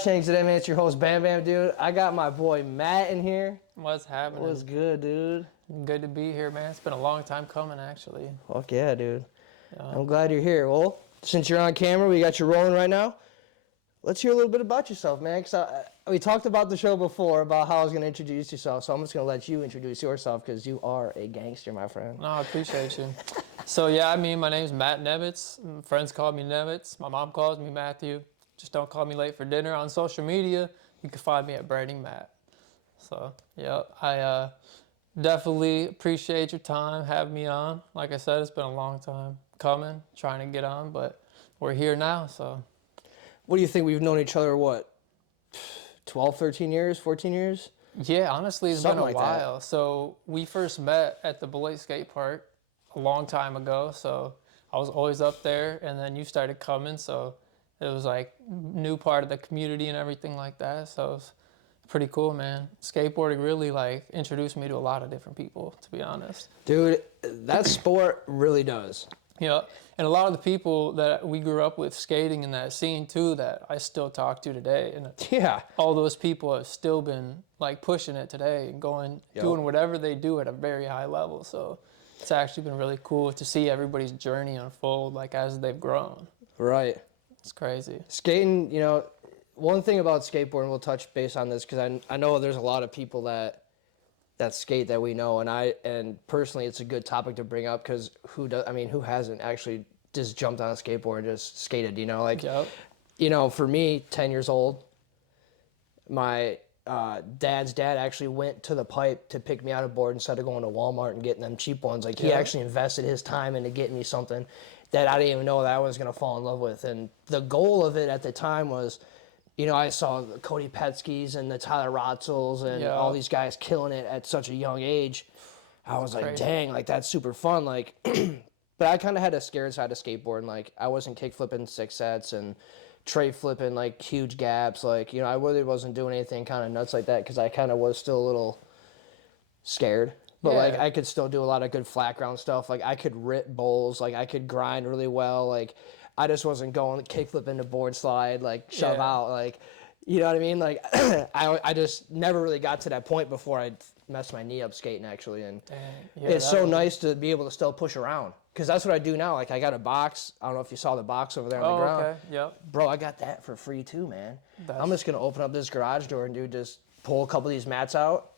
Josh Hanks at Nemetz, your host, Bam Bam, dude. I got my boy Matt in here. What's happening? What's good, dude? Good to be here, man. It's been a long time coming, actually. Fuck yeah, dude. Yeah. I'm glad you're here. Well, since you're on camera, we got you rolling right now. Let's hear a little bit about yourself, man. Cause we talked about the show before about how I was going to introduce yourself, so I'm just going to let you introduce yourself because you are a gangster, my friend. No, I appreciate you. So, yeah, my name's Matt Nemetz. Friends call me Nemetz. My mom calls me Matthew. Just don't call me late for dinner. On social media, you can find me at Braiding Matt. So, yeah, I definitely appreciate your time having me on. Like I said, it's been a long time coming, trying to get on, but we're here now, so. What do you think? We've known each other, what, 12, 13 years, 14 years? Yeah, honestly, it's Something been a like that. while. So we first met at the Beloit skate park a long time ago. So I was always up there, and then you started coming. So it was like new part of the community and everything like that. So it was pretty cool, man. Skateboarding really like introduced me to a lot of different people, to be honest. Dude, that sport really does. Yeah, and a lot of the people that we grew up with skating in that scene too, that I still talk to today, and Yeah. all those people have still been like pushing it today and going, doing whatever they do at a very high level. So it's actually been really cool to see everybody's journey unfold, like as they've grown. Right. It's crazy. Skating, one thing about skateboarding, we'll touch base on this because I know there's a lot of people that skate that we know, and personally it's a good topic to bring up because who hasn't actually just jumped on a skateboard and just skated, for me, 10 years old, my dad's dad actually went to the pipe to pick me out of board instead of going to Walmart and getting them cheap ones. Like he actually invested his time into getting me something that I didn't even know that I was going to fall in love with. And the goal of it at the time was, I saw the Cody Petskys and the Tyler Rotzels and all these guys killing it at such a young age. I was like, dang, like that's super fun. Like, but I kind of had a scared side of skateboarding. Like I wasn't kick flipping six sets and tray flipping like huge gaps. Like, I really wasn't doing anything kind of nuts like that because I kind of was still a little scared. But like I could still do a lot of good flat ground stuff. Like I could rip bowls. Like I could grind really well. Like I just wasn't going kickflip into board slide, like shove out, like, you know what I mean? Like I just never really got to that point before I messed my knee up skating actually. And it's so nice to be able to still push around because that's what I do now. Like I got a box. I don't know if you saw the box over there on the ground. Okay. Yep. Bro, I got that for free too, man. I'm just going to open up this garage door and just pull a couple of these mats out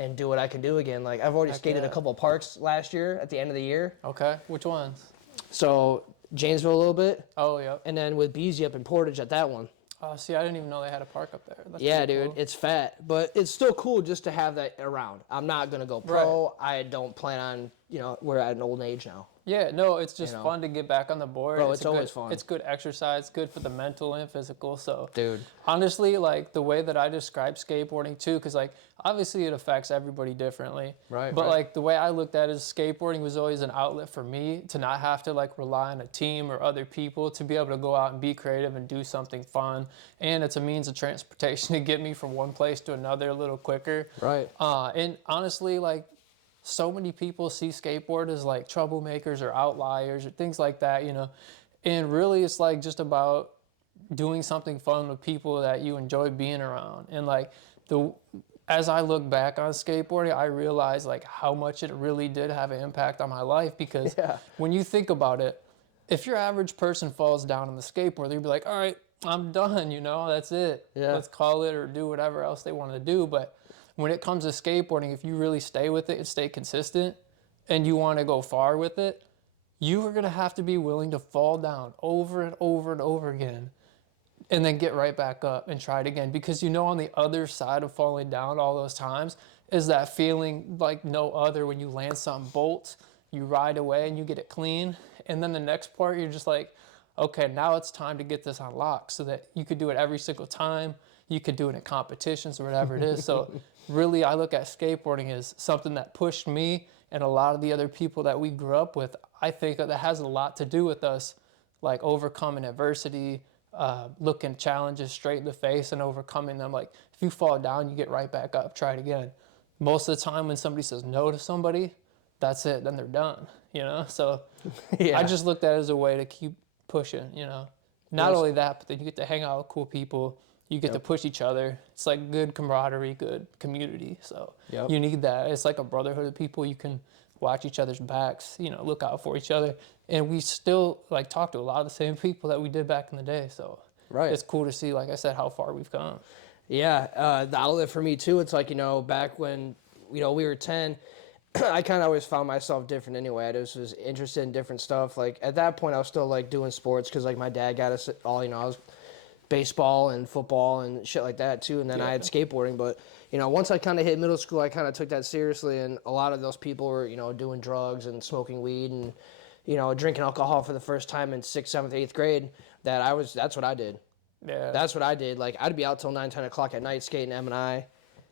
and do what I can do again. Like I've already skated a couple of parks last year at the end of the year. Okay. Which ones? So Janesville a little bit. Oh, yeah. And then with Beezy up in Portage at that one. Oh, see, I didn't even know they had a park up there. That's dude, cool. It's fat, but it's still cool just to have that around. I'm not going to go pro. Right. I don't plan on, we're at an old age now. Yeah, no, it's just fun to get back on the board. Bro, it's always fun. It's good exercise, good for the mental and physical. So, dude, honestly, like the way that I describe skateboarding too, because like obviously it affects everybody differently. Right. But like the way I looked at it is skateboarding was always an outlet for me to not have to like rely on a team or other people to be able to go out and be creative and do something fun. And it's a means of transportation to get me from one place to another a little quicker. Right. And honestly, like, so many people see skateboard as like troublemakers or outliers or things like that, and really it's like just about doing something fun with people that you enjoy being around. And like as I look back on skateboarding, I realize like how much it really did have an impact on my life because when you think about it, if your average person falls down on the skateboard, they'd be like, all right, I'm done, that's it. Yeah. Let's call it or do whatever else they want to do. But when it comes to skateboarding, if you really stay with it and stay consistent and you want to go far with it, you are going to have to be willing to fall down over and over and over again and then get right back up and try it again. Because on the other side of falling down all those times is that feeling like no other when you land something bolts, you ride away and you get it clean. And then the next part, you're just like, okay, now it's time to get this unlocked so that you could do it every single time. You could do it in competitions or whatever it is. So really, I look at skateboarding as something that pushed me and a lot of the other people that we grew up with. I think that has a lot to do with us, like overcoming adversity, looking challenges straight in the face and overcoming them. Like if you fall down, you get right back up, try it again. Most of the time when somebody says no to somebody, that's it, then they're done, So I just looked at it as a way to keep pushing, Not only that, but then you get to hang out with cool people You get to push each other. It's like good camaraderie, good community. So Yep. you need that. It's like a brotherhood of people. You can watch each other's backs, you know, look out for each other. And we still like talk to a lot of the same people that we did back in the day. So Right. it's cool to see, like I said, how far we've come. Yeah, the outlet for me too. It's like, you know, back when, you know, we were 10, I kind of always found myself different anyway. I just was interested in different stuff. Like at that point, I was still like doing sports because like my dad got us all, you know, I was baseball and football and shit like that too. And then I had skateboarding. But, you know, once I kind of hit middle school, I kind of took that seriously. And a lot of those people were, you know, doing drugs and smoking weed and, you know, drinking alcohol for the first time in 6th, 7th, 8th grade. That's what I did. Yeah. That's what I did. Like I'd be out till 9, 10 o'clock at night skating M&I,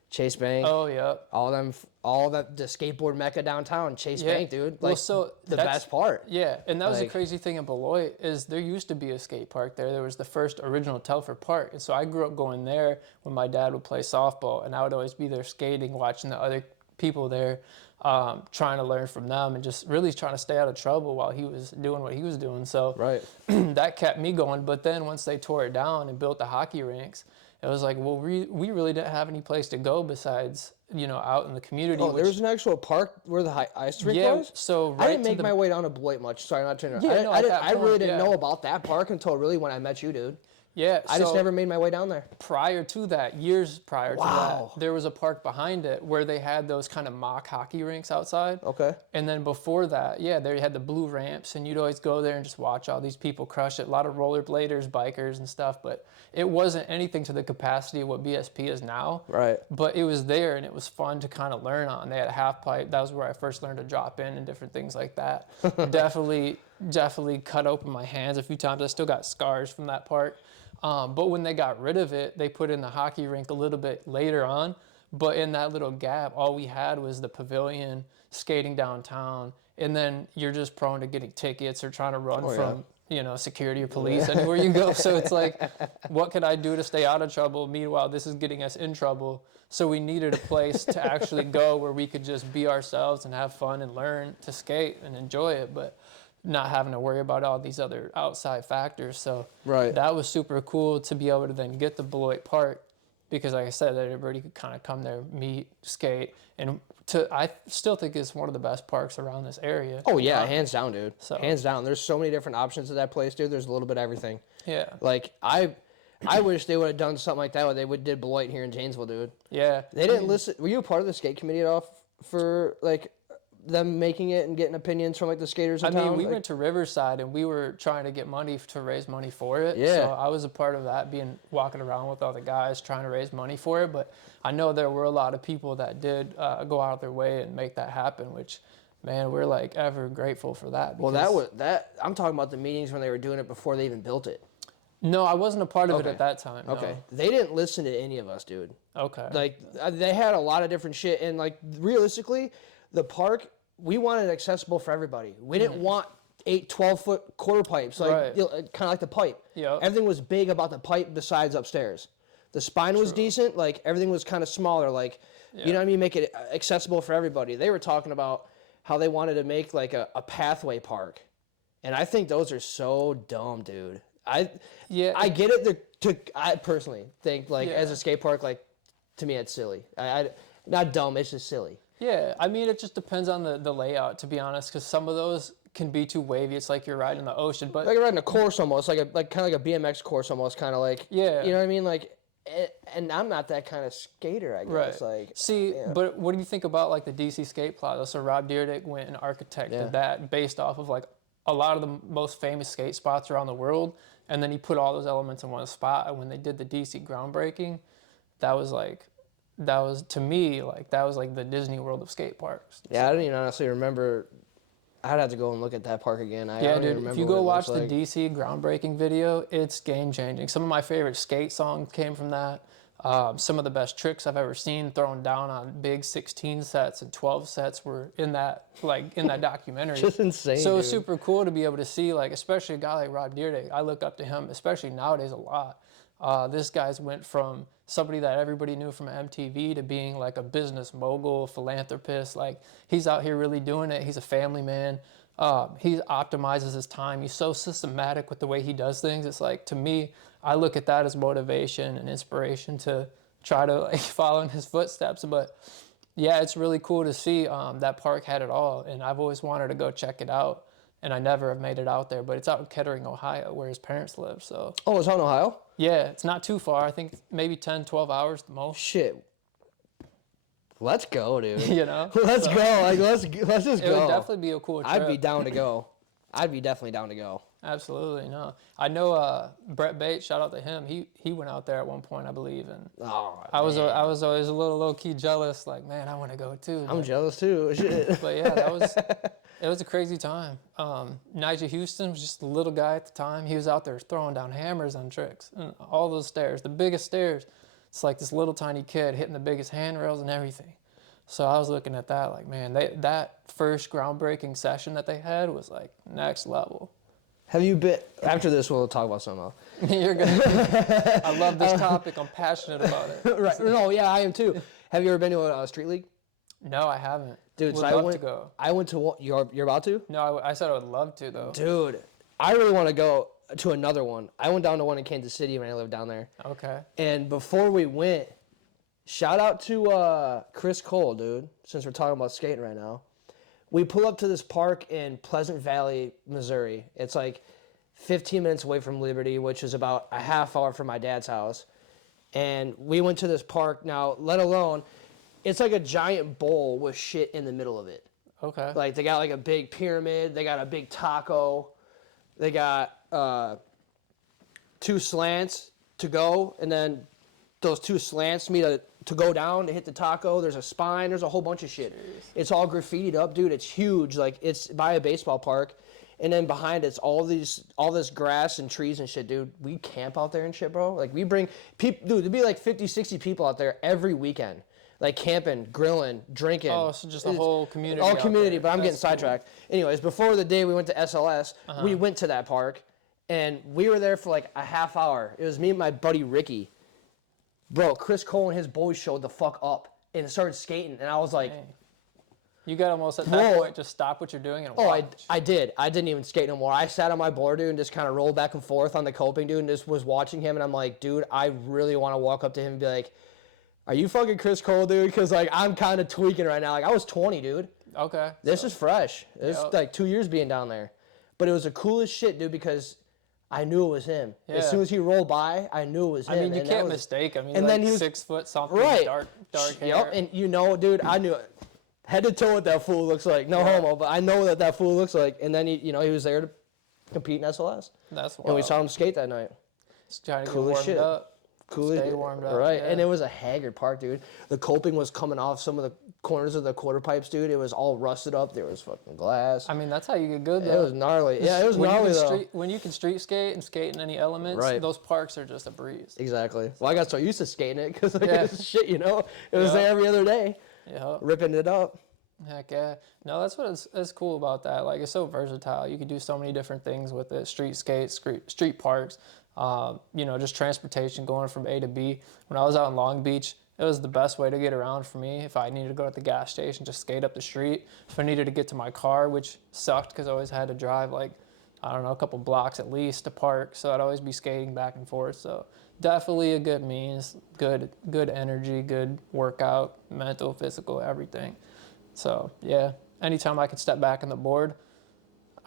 Chase Bank. Oh, yeah. All that the skateboard mecca downtown, Chase Bank, dude. Like Well, so the that's- best part. Yeah, and that was the Like- crazy thing in Beloit is there used to be a skate park there. There was the first original Telford Park, and so I grew up going there when my dad would play softball, and I would always be there skating, watching the other people there, trying to learn from them, and just really trying to stay out of trouble while he was doing what he was doing. So Right. that kept me going. But then once they tore it down and built the hockey rinks, it was like, well, we really didn't have any place to go besides, you know, out in the community. Oh, there was an actual park where the ice rink yeah, was? so I right didn't to make the my way down to Beloit much. Sorry, not to interrupt. Yeah, no, at that I really point, didn't yeah. know about that park until really when I met you, dude. yeah. I just so- never made my way down there. prior to that, years prior to Wow. that, there was a park behind it where they had those kind of mock hockey rinks outside. Okay. And then before that, yeah, they had the blue ramps, and you'd always go there and just watch all these people crush it. A lot of rollerbladers, bikers, and stuff, but it wasn't anything to the capacity of what BSP is now. Right. But it was there, and it was fun to kind of learn on. They had a half pipe. That was where I first learned to drop in and different things like that. definitely cut open my hands a few times. I still got scars from that part. But when they got rid of it, they put in the hockey rink a little bit later on. But in that little gap, all we had was the pavilion, skating downtown, and then you're just prone to getting tickets or trying to run from, you know, security or police anywhere you go. So it's like, what can I do to stay out of trouble? Meanwhile, this is getting us in trouble. So we needed a place to actually go where we could just be ourselves and have fun and learn to skate and enjoy it, but not having to worry about all these other outside factors. So Right. that was super cool to be able to then get the Beloit Park, because like I said, everybody could kind of come there, meet, skate, and I still think it's one of the best parks around this area. Oh yeah, hands down, dude. So- Hands down. There's so many different options at that place, dude. There's a little bit of everything. Yeah. Like I wish they would have done something like that when they did Beloit here in Janesville, dude. Yeah. They didn't listen. Were you a part of the skate committee at all for like them making it and getting opinions from like the skaters in I town? mean, we Like, went to Riverside and we were trying to get money to raise money for it. Yeah. So I was a part of that, walking around with all the guys trying to raise money for it. But I know there were a lot of people that did go out of their way and make that happen, which, man, we're like ever grateful for that. well, because- I'm talking about the meetings when they were doing it before they even built it. No, I wasn't a part of it Okay. at that time. no. Okay. They didn't listen to any of us, dude. Okay. Like they had a lot of different shit, and like realistically, the park, we wanted it accessible for everybody. We didn't want 12-foot quarter pipes, like Right. kind of like the pipe. Yep. Everything was big about the pipe besides upstairs. The spine was decent, like everything was kind of smaller, like you know what I mean, make it accessible for everybody. They were talking about how they wanted to make like a pathway park, and I think those are so dumb, dude. I get it. I personally think like as a skate park, like to me it's silly. I not dumb, it's just silly. Yeah, I mean, it just depends on the layout, to be honest, because some of those can be too wavy. It's like you're riding the ocean, but Like riding a course almost, like kind of like a BMX course almost, kind of like Yeah. you know what I mean, like. And I'm not that kind of skater, I guess. Like, see, but what do you think about like the DC Skate Plaza? So Rob Dyrdek went and architected that based off of like a lot of the most famous skate spots around the world, and then he put all those elements in one spot. And when they did the DC groundbreaking, that was to me like the Disney World of skate parks. yeah, I don't even honestly remember. I'd have to go and look at that park again. I don't even Dude, remember if you what go it watch looks the like. DC groundbreaking video, it's game changing. Some of my favorite skate songs came from that. Some of the best tricks I've ever seen thrown down on big 16 sets and 12 sets were in that documentary. Just insane. So it's dude. super cool to be able to see, like, especially a guy like Rob Dyrdek. I look up to him, especially nowadays, a lot. This guy's went from somebody that everybody knew from MTV to being like a business mogul, philanthropist. Like, he's out here really doing it. He's a family man. He optimizes his time. He's so systematic with the way he does things. It's like, to me, I look at that as motivation and inspiration to try to like follow in his footsteps. But yeah, it's really cool to see that park had it all. And I've always wanted to go check it out. And I never have made it out there, but it's out in Kettering, Ohio, where his parents live. So Oh, it's out in Ohio? yeah, it's not too far. I think maybe 10, 12 hours the most. Shit. Let's go, dude. You know? Let's go. Like, let's just go. It would definitely be a cool trip. I'd be down to go. I'd be definitely down to go. Absolutely, no. I know Brett Bates, shout out to him. He went out there at one point, I believe, and Oh, I was always a little low key jealous, like, man, I want to go too. I'm jealous too. Shit. But yeah, it was a crazy time. Nigel Houston was just a little guy at the time. He was out there throwing down hammers on tricks and all those stairs, the biggest stairs. It's like this little tiny kid hitting the biggest handrails and everything. So I was looking at that like, man, that first groundbreaking session that they had was like next level. Have you been, after this we'll talk about something else. You're good. I love this topic. I'm passionate about it. Right. No, yeah, I am too. Have you ever been to a street league? No, I haven't. Dude, would so love to go. I went to one, you're about to? No, I said I would love to though. Dude, I really want to go to another one. I went down to one in Kansas City when I lived down there. Okay. And before we went, shout out to Chris Cole, dude, since we're talking about skating right now. We pull up to this park in Pleasant Valley, Missouri. It's like 15 minutes away from Liberty, which is about a half hour from my dad's house. And we went to this park. Now, let alone, it's like a giant bowl with shit in the middle of it. Okay. Like, they got like a big pyramid. They got a big taco. They got 2 slants to go, and then those 2 slants meet to go down to hit the taco. There's a spine. There's a whole bunch of shit. Jeez. It's all graffitied up, dude. It's huge. Like, it's by a baseball park, and then behind it's all this grass and trees and shit, dude. We camp out there and shit, bro. Like, we bring people, dude. There'd be like 50, 60 people out there every weekend, like camping, grilling, drinking. Oh, so just a whole community. All community, but I'm That's getting sidetracked. Anyways, before the day we went to SLS, we went to that park, and we were there for like a half hour. It was me and my buddy Ricky. Bro, Chris Cole and his boys showed the fuck up and started skating, and I was like, Dang. You got almost at that point just stop what you're doing and watch. I did. I didn't even skate no more. I sat on my board, dude, and just kind of rolled back and forth on the coping, dude, and just was watching him, and I'm like, dude, I really want to walk up to him and be like, are you fucking Chris Cole, dude? Because, like, I'm kind of tweaking right now. Like, I was 20, dude. Okay. This is fresh. It's like 2 years being down there. But it was the coolest shit, dude, because I knew it was him. Yeah. As soon as he rolled by, I knew it was him. I mean, you can't mistake. I mean, and like then he was, 6 foot something, right. dark hair. Yep, and you know, dude, I knew it. Head to toe what that fool looks like. No homo, but I know what that fool looks like. And then, he was there to compete in SLS. That's wild. And we saw him skate that night. Just trying to Cool get as warmed shit. up. Cool. Stay warmed up. Right, yeah. and it was a haggard park, dude. The coping was coming off some of the corners of the quarter pipes, dude. It was all rusted up. There was fucking glass. I mean, that's how you get good, though. It was gnarly. Yeah, it was gnarly, though. When you can street skate and skate in any elements, Right. those parks are just a breeze. Exactly. Well, I got so used to skating it because Yeah. it's shit, It was there every other day, Yeah. ripping it up. Heck yeah. No, that's what is cool about that. Like, it's so versatile. You can do so many different things with it. Street skates, street parks, just transportation going from A to B. When I was out in Long Beach, it was the best way to get around for me. If I needed to go to the gas station, just skate up the street. If I needed to get to my car, which sucked because I always had to drive like, I don't know, a couple blocks at least to park. So I'd always be skating back and forth. So definitely a good means, good energy, good workout, mental, physical, everything. So yeah, anytime I could step back on the board,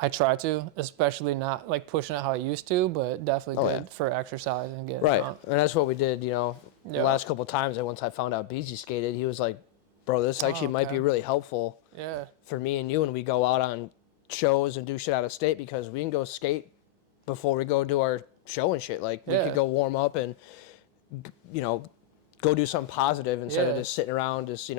I try to, especially not like pushing it how I used to, but definitely good for exercise and getting Right, out. and that's what we did, the Yeah. last couple of times. And once I found out BZ skated, he was like, bro, this actually might be really helpful Yeah. for me and you when we go out on shows and do shit out of state, because we can go skate before we go do our show and shit. Like, we could go warm up and, go do something positive instead of just sitting around just,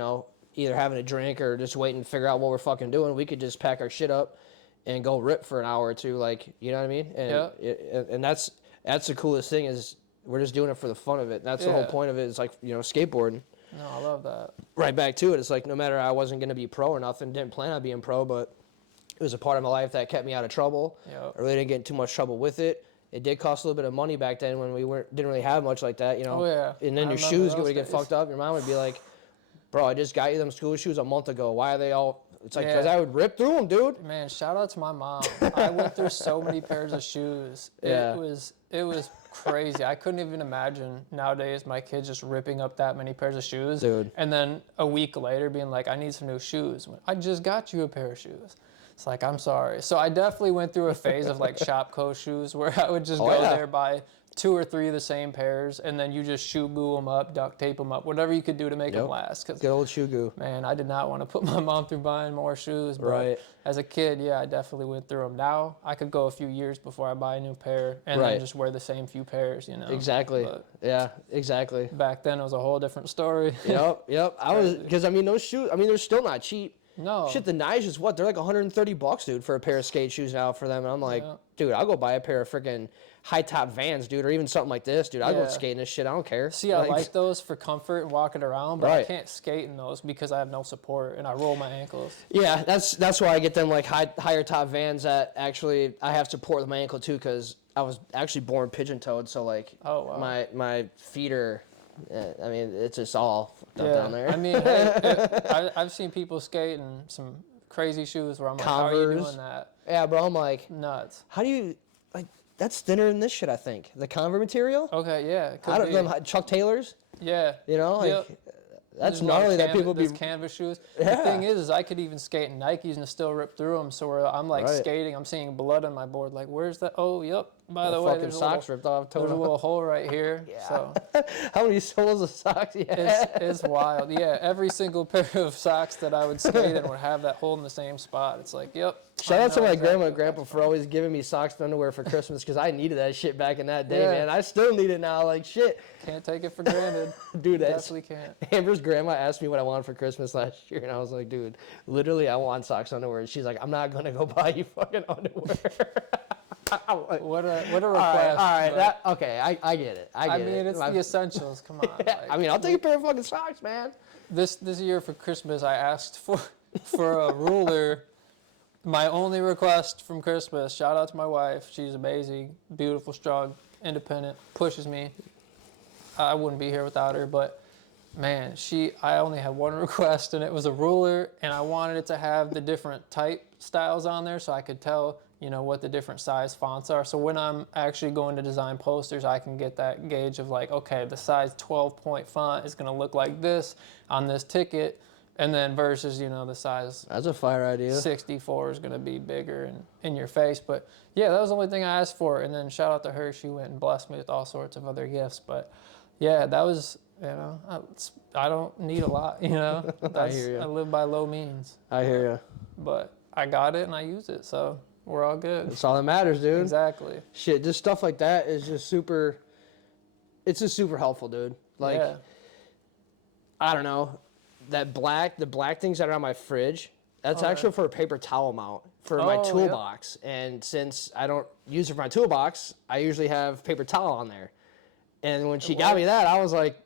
either having a drink or just waiting to figure out what we're fucking doing. We could just pack our shit up and go rip for an hour or two, like, you know what I mean? And and that's the coolest thing is we're just doing it for the fun of it. That's the whole point of it. Is like, skateboarding. No, I love that. Right back to it. It's like, no matter, I wasn't going to be pro or nothing, didn't plan on being pro, but it was a part of my life that kept me out of trouble. Yep. I really didn't get in too much trouble with it. It did cost a little bit of money back then when we didn't really have much like that, Oh, yeah. And then I your remember shoes those would get days. fucked up. Your mom would be like, bro, I just got you them school shoes a month ago. Why are they all It's like, because I would rip through them, dude. Man, shout out to my mom. I went through so many pairs of shoes. Yeah. It was crazy. I couldn't even imagine nowadays my kids just ripping up that many pairs of shoes. Dude. And then a week later being like, I need some new shoes. I just got you a pair of shoes. It's like, I'm sorry. So I definitely went through a phase of like Shopko shoes where I would just go there, buy 2 or 3 of the same pairs, and then you just shoe glue them up, duct tape them up, whatever you could do to make them last. Cause, good old shoe goo. man, I did not want to put my mom through buying more shoes. But as a kid, yeah, I definitely went through them. Now I could go a few years before I buy a new pair and then just wear the same few pairs, you know. Exactly. But yeah, exactly. back then it was a whole different story. Yep. I was, because I mean, those shoes, I mean, they're still not cheap. No. Shit, the Niges, what? They're like $130, dude, for a pair of skate shoes now for them. And I'm like, dude, I'll go buy a pair of freaking high top Vans, dude, or even something like this, dude. I'll go skate in this shit. I don't care. See, I like those for comfort and walking around, but I can't skate in those because I have no support and I roll my ankles. Yeah, that's why I get them like higher top Vans that actually I have support with my ankle too, because I was actually born pigeon-toed, so like my feet are. I mean, it's just all up down there. I mean, hey, I've seen people skate in some crazy shoes where I'm like, how are you doing that? Yeah, bro, I'm like, nuts. How do you, like, that's thinner than this shit, I think. The Converse material? Okay, yeah. I don't know, Chuck Taylors? Yeah. You know, like, that's gnarly that people be... canvas shoes. The thing is I could even skate in Nikes and still rip through them, so where I'm like skating, I'm seeing blood on my board, like, where's that? Oh, yep. By the way, there's socks ripped off. There's a little hole right here. So how many soles of socks you have? It's wild. Yeah, every single pair of socks that I would skate in would have that hole in the same spot. It's like, yep. Shout out to my grandma and grandpa for always giving me socks and underwear for Christmas, because I needed that shit back in that day, man. I still need it now. Like, shit. Can't take it for granted. Dude, definitely can't. Amber's grandma asked me what I wanted for Christmas last year, and I was like, dude, literally, I want socks and underwear. And she's like, I'm not going to go buy you fucking underwear. What a request. All right. Okay, I get it. I mean, it's the essentials. Come on. Like, I mean, I'll take a pair of fucking socks, man. This year for Christmas, I asked for a ruler. My only request from Christmas. Shout out to my wife. She's amazing, beautiful, strong, independent, pushes me. I wouldn't be here without her, but man, I only had one request, and it was a ruler, and I wanted it to have the different type styles on there so I could tell, you know, what the different size fonts are. So when I'm actually going to design posters, I can get that gauge of like, okay, the size 12-point font is going to look like this on this ticket, and then versus, you know, the size. That's a fire idea. 64 is going to be bigger and in your face. But yeah, that was the only thing I asked for. And then shout out to her. She went and blessed me with all sorts of other gifts. But yeah, that was, you know, I don't need a lot, you know. I hear you. I live by low means. I hear you. But I got it and I use it, so we're all good. That's all that matters, dude. Exactly. Shit, just stuff like that is just super, it's just super helpful, dude. Like, I don't know, the black things that are on my fridge, that's actually for a paper towel mount for my toolbox. Yep. And since I don't use it for my toolbox, I usually have paper towel on there. And when she got me that, I was like,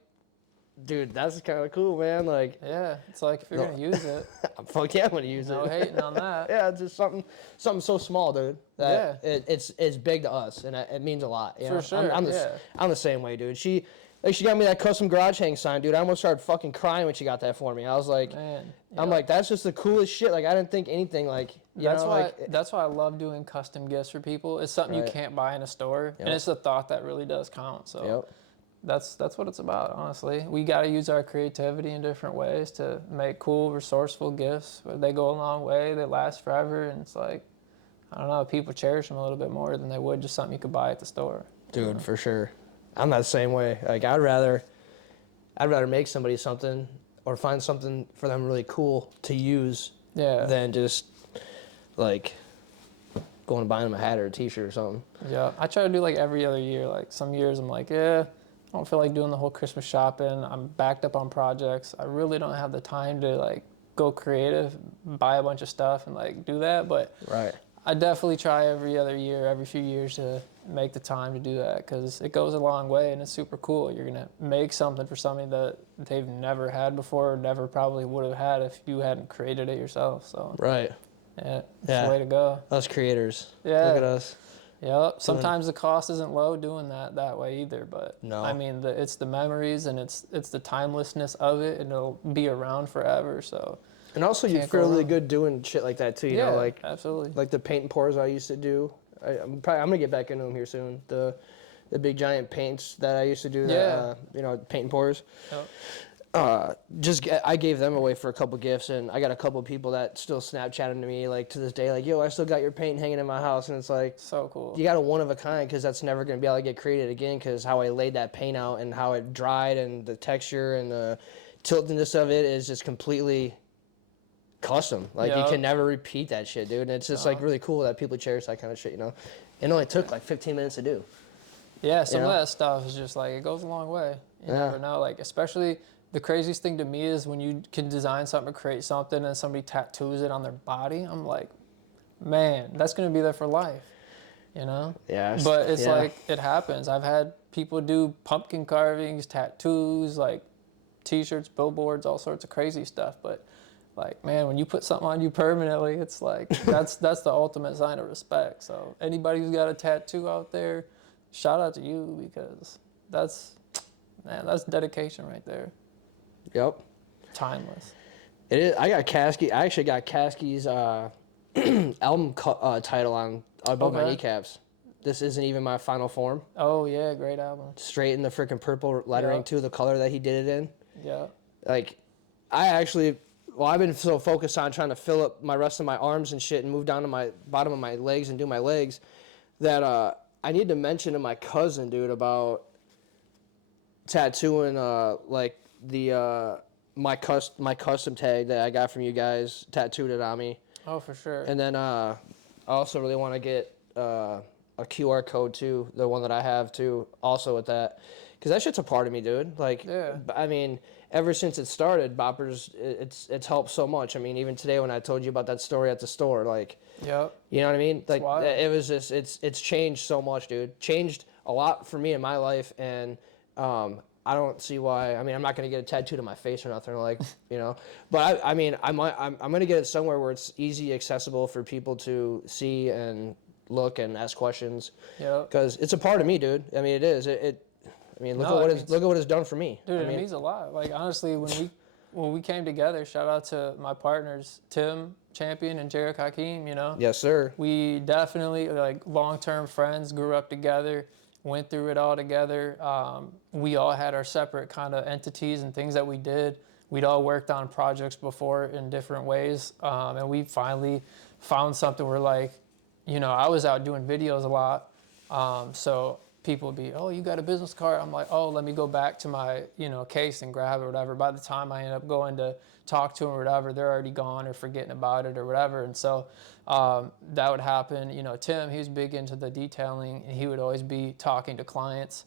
dude, that's kind of cool, man. Like, yeah, it's like if you're gonna use it, fuck yeah, I'm gonna use it. No hating on that. Yeah, it's just something so small, dude. That it's big to us, and it means a lot. You know? For sure. I'm the same way, dude. She got me that custom garage hang sign, dude. I almost started fucking crying when she got that for me. I was like, man, I'm like, that's just the coolest shit. Like, I didn't think anything like. That's why I love doing custom gifts for people. It's something you can't buy in a store, and it's a thought that really does count. So. That's what it's about, honestly. We got to use our creativity in different ways to make cool, resourceful gifts. They go a long way. They last forever, and it's like, I don't know, people cherish them a little bit more than they would just something you could buy at the store. Dude, for sure. I'm that same way. Like, I'd rather make somebody something or find something for them really cool to use than just like going and buying them a hat or a t-shirt or something. Yeah, I try to do like every other year. Like some years I'm like, I don't feel like doing the whole Christmas shopping. I'm backed up on projects. I really don't have the time to like go creative, buy a bunch of stuff and like do that. But I definitely try every other year, every few years to make the time to do that because it goes a long way and it's super cool. You're going to make something for something that they've never had before or never probably would have had if you hadn't created it yourself. So yeah, it's the way to go. Us creators. Yeah. Look at us. Yep. Sometimes the cost isn't low doing that way either, but No. I mean, it's the memories and it's the timelessness of it, and it'll be around forever. So And also, you can't go feel really wrong. good doing shit like that too. You know, Yeah, absolutely. like the paint and pours I used to do. I'm gonna get back into them here soon. The big giant paints that I used to do. That Yeah. you know, paint and pours. Yep. I gave them away for a couple gifts, and I got a couple people that still Snapchatting to me like to this day, like, yo, I still got your paint hanging in my house, and it's like, So cool. you got a one of a kind, because that's never gonna be able to get created again, because how I laid that paint out and how it dried and the texture and the tiltedness of it is just completely custom. Like, you Yep. can never repeat that shit, dude. And it's just like really cool that people cherish that kind of shit, you know. It only took like 15 minutes to do. Yeah, some You know? of that stuff is just like, it goes a long way. You Yeah. never know. Like, especially the craziest thing to me is when you can design something or create something and somebody tattoos it on their body. I'm like, man, that's going to be there for life, you know? Yeah. But it's yeah. like, it happens. I've had people do pumpkin carvings, tattoos, like t-shirts, billboards, all sorts of crazy stuff. But like, man, when you put something on you permanently, it's like, that's the ultimate sign of respect. So anybody who's got a tattoo out there, shout out to you, because that's dedication right there. Yep. Timeless. It is. I actually got Caskey's album title on above my Okay. kneecaps. This isn't even my final form. Oh yeah, great album. Straight in the freaking purple lettering Yep. too, the color that he did it in. Yeah. Like, I've been so focused on trying to fill up my rest of my arms and shit and move down to my bottom of my legs and do my legs that I need to mention to my cousin, dude, about tattooing like the my custom tag that I got from you guys, tattooed it on me. Oh, for sure. And then I also really want to get a QR code too, the one that I have too, also with that, because that shit's a part of me, dude. Like, Yeah. I mean, ever since it started, Boppr's it's helped so much. I mean, even today when I told you about that story at the store, like, Yep. you know what I mean? Like, wild. it was just it's changed so much, dude. Changed a lot for me in my life, and I don't see why. I mean, I'm not gonna get a tattoo to my face or nothing, like, you know. But I mean, I'm gonna get it somewhere where it's easy, accessible for people to see and look and ask questions. Yep. Because it's a part of me, dude. I mean, it is. I mean, look at what it's done for me. Dude, I mean, it means a lot. Like, honestly, when we came together, shout out to my partners, Tim Champion and Jarek Hakeem, you know. yes, sir. We definitely, like, long-term friends, grew up together, went through it all together. We all had our separate kind of entities and things that we did. We'd all worked on projects before in different ways. And we finally found something where, like, you know, I was out doing videos a lot. So people would be, oh, you got a business card? I'm like, oh, let me go back to my, you know, case and grab it or whatever. By the time I end up going to talk to them or whatever, they're already gone or forgetting about it or whatever. And so that would happen. You know, Tim, he was big into the detailing, and he would always be talking to clients.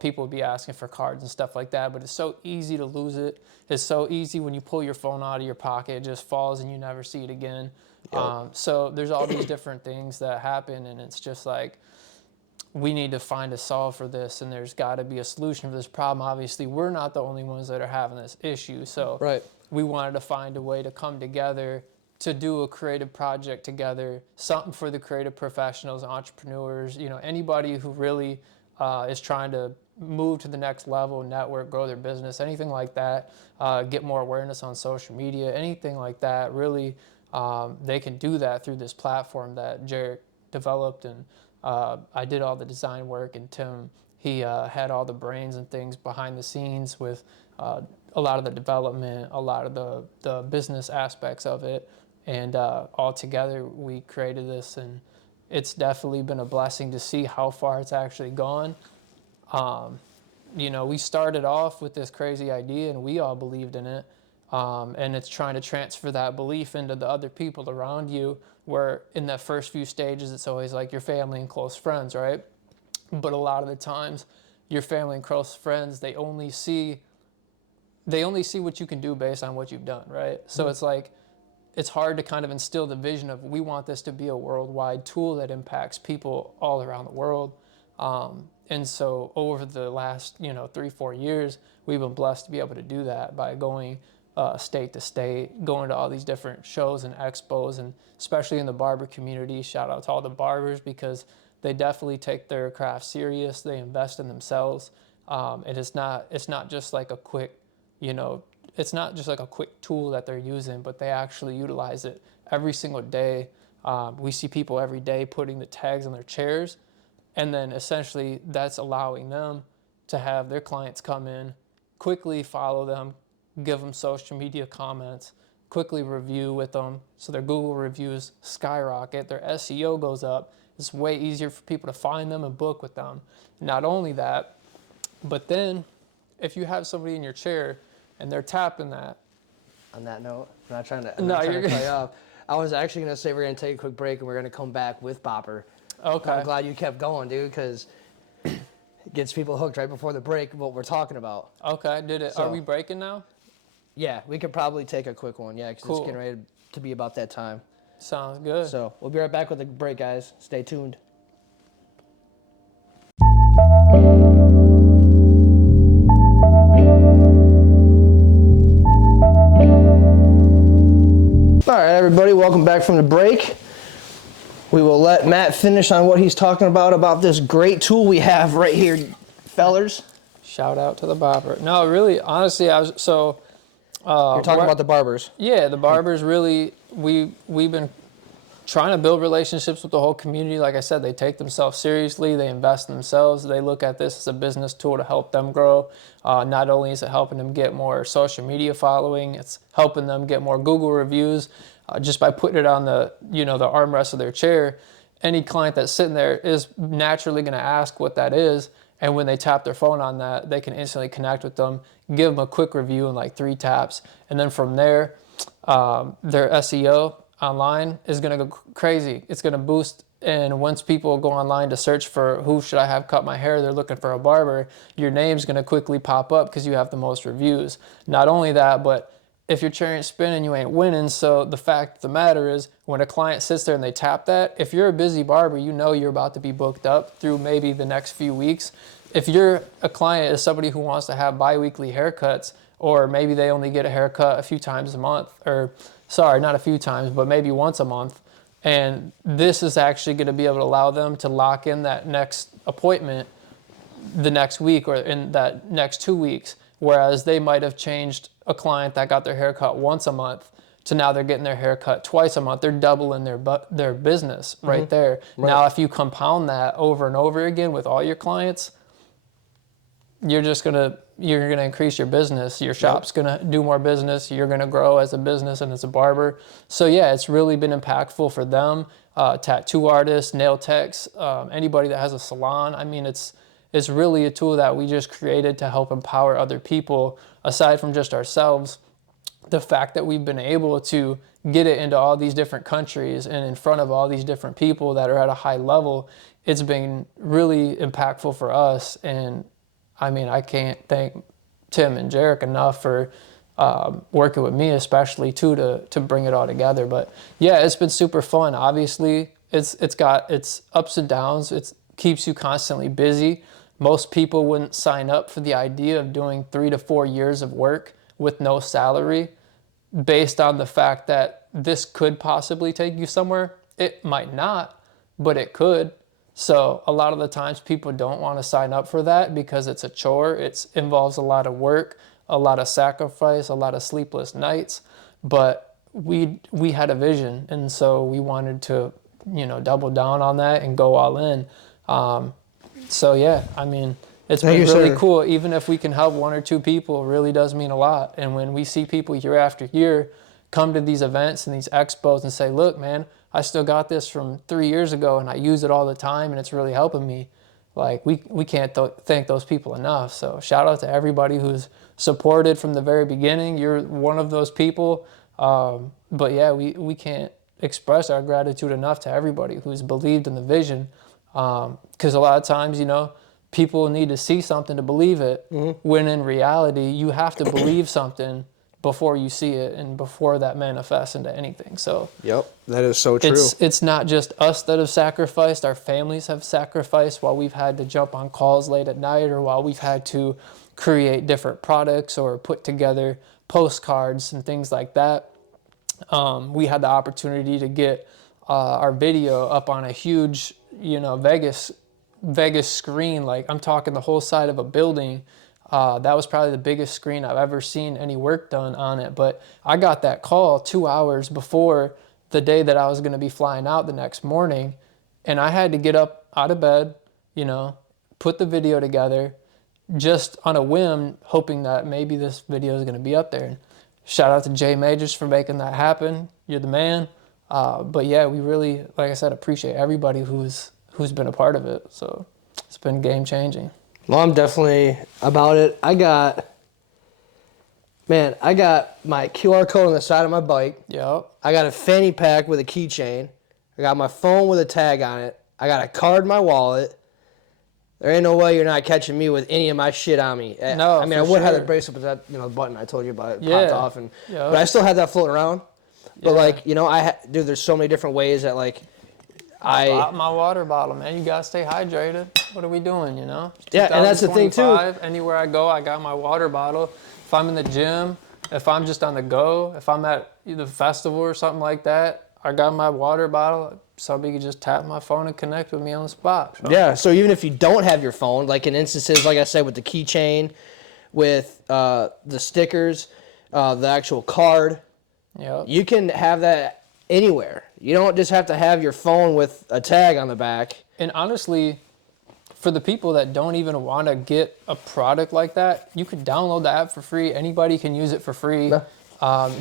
People would be asking for cards and stuff like that, but it's so easy to lose it. It's so easy when you pull your phone out of your pocket, it just falls and you never see it again. Yep. So there's all these different things that happen, and it's just like, we need to find a solve for this, and there's got to be a solution for this problem. Obviously, we're not the only ones that are having this issue, so Right. we wanted to find a way to come together to do a creative project together, something for the creative professionals, entrepreneurs, you know, anybody who really is trying to move to the next level, network, grow their business, anything like that, get more awareness on social media, anything like that. Really, they can do that through this platform that Jarek developed, and I did all the design work, and Tim, he had all the brains and things behind the scenes with a lot of the development, a lot of the business aspects of it, and all together we created this, and it's definitely been a blessing to see how far it's actually gone. You know, we started off with this crazy idea, and we all believed in it, and it's trying to transfer that belief into the other people around you, where in the first few stages it's always like your family and close friends, right? But a lot of the times your family and close friends, they only see what you can do based on what you've done, right? So it's like, it's hard to kind of instill the vision of, we want this to be a worldwide tool that impacts people all around the world. And so over the last, 3-4 years, we've been blessed to be able to do that by going state to state, going to all these different shows and expos, and especially in the barber community. Shout out to all the barbers, because They definitely take their craft serious. They invest in themselves. And it's not just like a quick, it's not just like a quick tool that they're using, but they actually utilize it every single day. We see people every day putting the tags on their chairs, and then essentially that's allowing them to have their clients come in, quickly follow them, give them social media comments, quickly review with them. So their Google reviews skyrocket, their SEO goes up. It's way easier for people to find them and book with them. Not only that, but then if you have somebody in your chair and they're tapping that. On that note, I'm not trying to cut you off. I was actually going to say we're going to take a quick break and we're going to come back with Boppr. Okay. I'm glad you kept going, dude, because it gets people hooked right before the break what we're talking about. Okay, are we breaking now? Yeah, we could probably take a quick one, because Cool. It's getting ready to be about that time. Sounds good. So we'll be right back with the break, guys. Stay tuned. All right, everybody, welcome back from the break. We will let Matt finish on what he's talking about this great tool we have right here, fellers. Shout out to the Boppr. No, really, honestly, You're talking about the barbers. Yeah, the barbers really, we've been trying to build relationships with the whole community. Like I said, they take themselves seriously. They invest in themselves. They look at this as a business tool to help them grow. Not only is it helping them get more social media following, it's helping them get more Google reviews just by putting it on the armrest of their chair. Any client that's sitting there is naturally going to ask what that is. And when they tap their phone on that, they can instantly connect with them, give them a quick review in like 3 taps. And then from there, their SEO online is going to go crazy. It's going to boost. And once people go online to search for who should I have cut my hair, they're looking for a barber, your name's going to quickly pop up because you have the most reviews. Not only that, but if your chair ain't spinning, you ain't winning. So the fact of the matter is, when a client sits there and they tap that, if you're a busy barber, you know you're about to be booked up through maybe the next few weeks. If you're a client is somebody who wants to have bi-weekly haircuts, or maybe they only get a haircut a few times a month, or sorry, not a few times, but maybe once a month, and this is actually going to be able to allow them to lock in that next appointment the next week or in that next 2 weeks, whereas they might have changed a client that got their haircut once a month to now they're getting their haircut twice a month. They're doubling their business right there. Right. Now, if you compound that over and over again with all your clients, you're gonna increase your business. Your shop's gonna do more business. You're gonna grow as a business and as a barber. So yeah, it's really been impactful for them. Tattoo artists, nail techs, anybody that has a salon. I mean, it's really a tool that we just created to help empower other people aside from just ourselves. The fact that we've been able to get it into all these different countries and in front of all these different people that are at a high level, it's been really impactful for us. And I mean, I can't thank Tim and Jarek enough for working with me, especially too, to bring it all together. But yeah, it's been super fun. Obviously, it's got its ups and downs. It keeps you constantly busy. Most people wouldn't sign up for the idea of doing 3 to 4 years of work with no salary based on the fact that this could possibly take you somewhere. It might not, but it could. So a lot of the times people don't want to sign up for that because it's a chore. It involves a lot of work, a lot of sacrifice, a lot of sleepless nights. But we had a vision, and so we wanted to, double down on that and go all in. So yeah, I mean, it's been really cool. Even if we can help 1 or 2 people, it really does mean a lot. And when we see people year after year come to these events and these expos and say, look, man, I still got this from 3 years ago and I use it all the time and it's really helping me. Like, we can't thank those people enough. So shout out to everybody who's supported from the very beginning. You're one of those people. But yeah, we can't express our gratitude enough to everybody who's believed in the vision. Because a lot of times, people need to see something to believe it, when in reality, you have to believe something before you see it and before that manifests into anything. So yep, that is so true. It's not just us that have sacrificed. Our families have sacrificed while we've had to jump on calls late at night, or while we've had to create different products or put together postcards and things like that. We had the opportunity to get our video up on a huge, Vegas screen. Like, I'm talking the whole side of a building. That was probably the biggest screen I've ever seen any work done on it. But I got that call 2 hours before the day that I was going to be flying out the next morning. And I had to get up out of bed, put the video together just on a whim, hoping that maybe this video is going to be up there. And shout out to Jay Majors for making that happen. You're the man. But yeah, we really, like I said, appreciate everybody who's been a part of it. So it's been game changing. Well, I'm definitely about it. I got my QR code on the side of my bike. Yep. I got a fanny pack with a keychain. I got my phone with a tag on it. I got a card in my wallet. There ain't no way you're not catching me with any of my shit on me. No, I mean, I would have the bracelet, but that, the button I told you about, it popped off. But I still had that floating around. But, dude, there's so many different ways that, My water bottle, man. You gotta stay hydrated. What are we doing, Yeah, and that's the thing, too. Anywhere I go, I got my water bottle. If I'm in the gym, if I'm just on the go, if I'm at the festival or something like that, I got my water bottle. Somebody could just tap my phone and connect with me on the spot. So. Yeah, so even if you don't have your phone, like in instances, like I said, with the keychain, with the stickers, the actual card, you can have that anywhere. You don't just have to have your phone with a tag on the back. And honestly, for the people that don't even want to get a product like that, you could download the app for free. Anybody can use it for free. Yeah.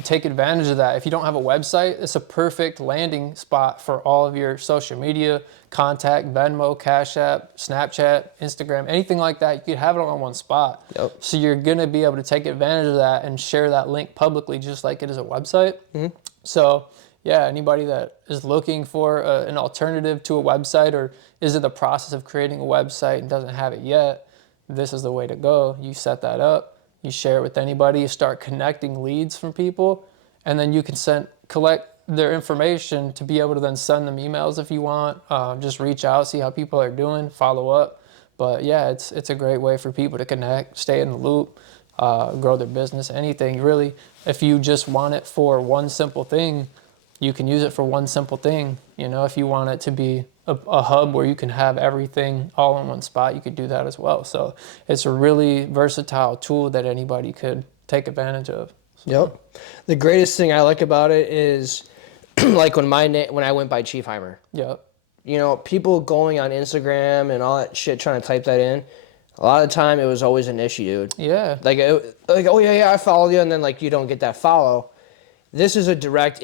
Take advantage of that. If you don't have a website, it's a perfect landing spot for all of your social media, contact, Venmo, Cash App, Snapchat, Instagram, anything like that. You could have it all in one spot. Yep. So you're going to be able to take advantage of that and share that link publicly just like it is a website. Mm-hmm. So yeah, anybody that is looking for an alternative to a website or is in the process of creating a website and doesn't have it yet, this is the way to go. You set that up. You share it with anybody, you start connecting leads from people, and then you can collect their information to be able to then send them emails if you want. Just reach out, see how people are doing, follow up. But yeah, it's a great way for people to connect, stay in the loop, grow their business, anything. Really, if you just want it for one simple thing, you can use it for one simple thing. If you want it to be a hub where you can have everything all in one spot, you could do that as well. So it's a really versatile tool that anybody could take advantage of. So. Yep. The greatest thing I like about it is like when I went by Chiefheimer. Yep. People going on Instagram and all that shit trying to type that in. A lot of the time it was always an issue, dude. Yeah. Like oh yeah, I followed you, and then you don't get that follow. This is a direct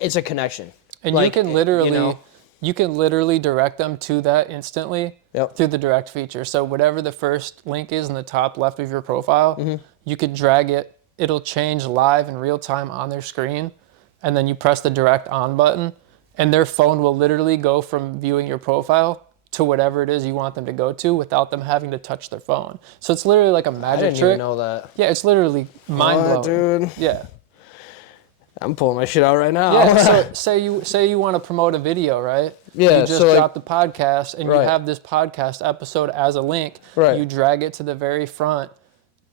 it's a connection. And you can literally direct them to that instantly through the direct feature. So whatever the first link is in the top left of your profile, you could drag it. It'll change live in real time on their screen. And then you press the direct on button and their phone will literally go from viewing your profile to whatever it is you want them to go to without them having to touch their phone. So it's literally like a magic trick. I didn't even know that. Yeah, it's literally mind-blowing. Dude. Yeah. I'm pulling my shit out right now. Yeah, so say you want to promote a video, right? Yeah. You just dropped the podcast and you have this podcast episode as a link. Right. You drag it to the very front,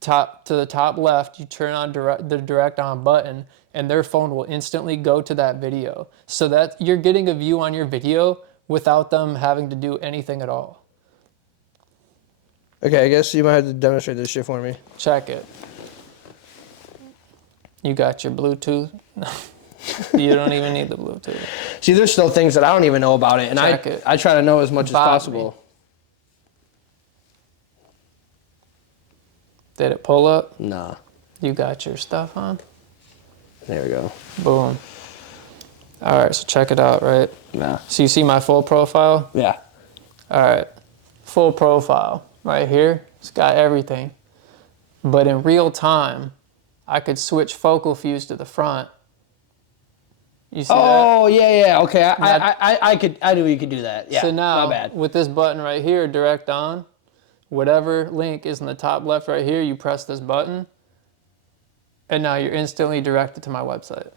to the top left, you turn on the direct on button, and their phone will instantly go to that video. So that you're getting a view on your video without them having to do anything at all. Okay, I guess you might have to demonstrate this shit for me. Check it. You got your Bluetooth. You don't even need the Bluetooth. See, there's still things that I don't even know about it, and I try to know as much as possible. Did it pull up? Nah. You got your stuff on? There we go. Boom. All right, so check it out, right? Yeah. So you see my full profile? Yeah. All right, full profile right here. It's got everything. But in real time, I could switch focal views to the front. You see that? Oh, yeah. Okay, I knew you could do that. Yeah, so now, my bad. With this button right here, direct on, whatever link is in the top left right here, you press this button, and now you're instantly directed to my website.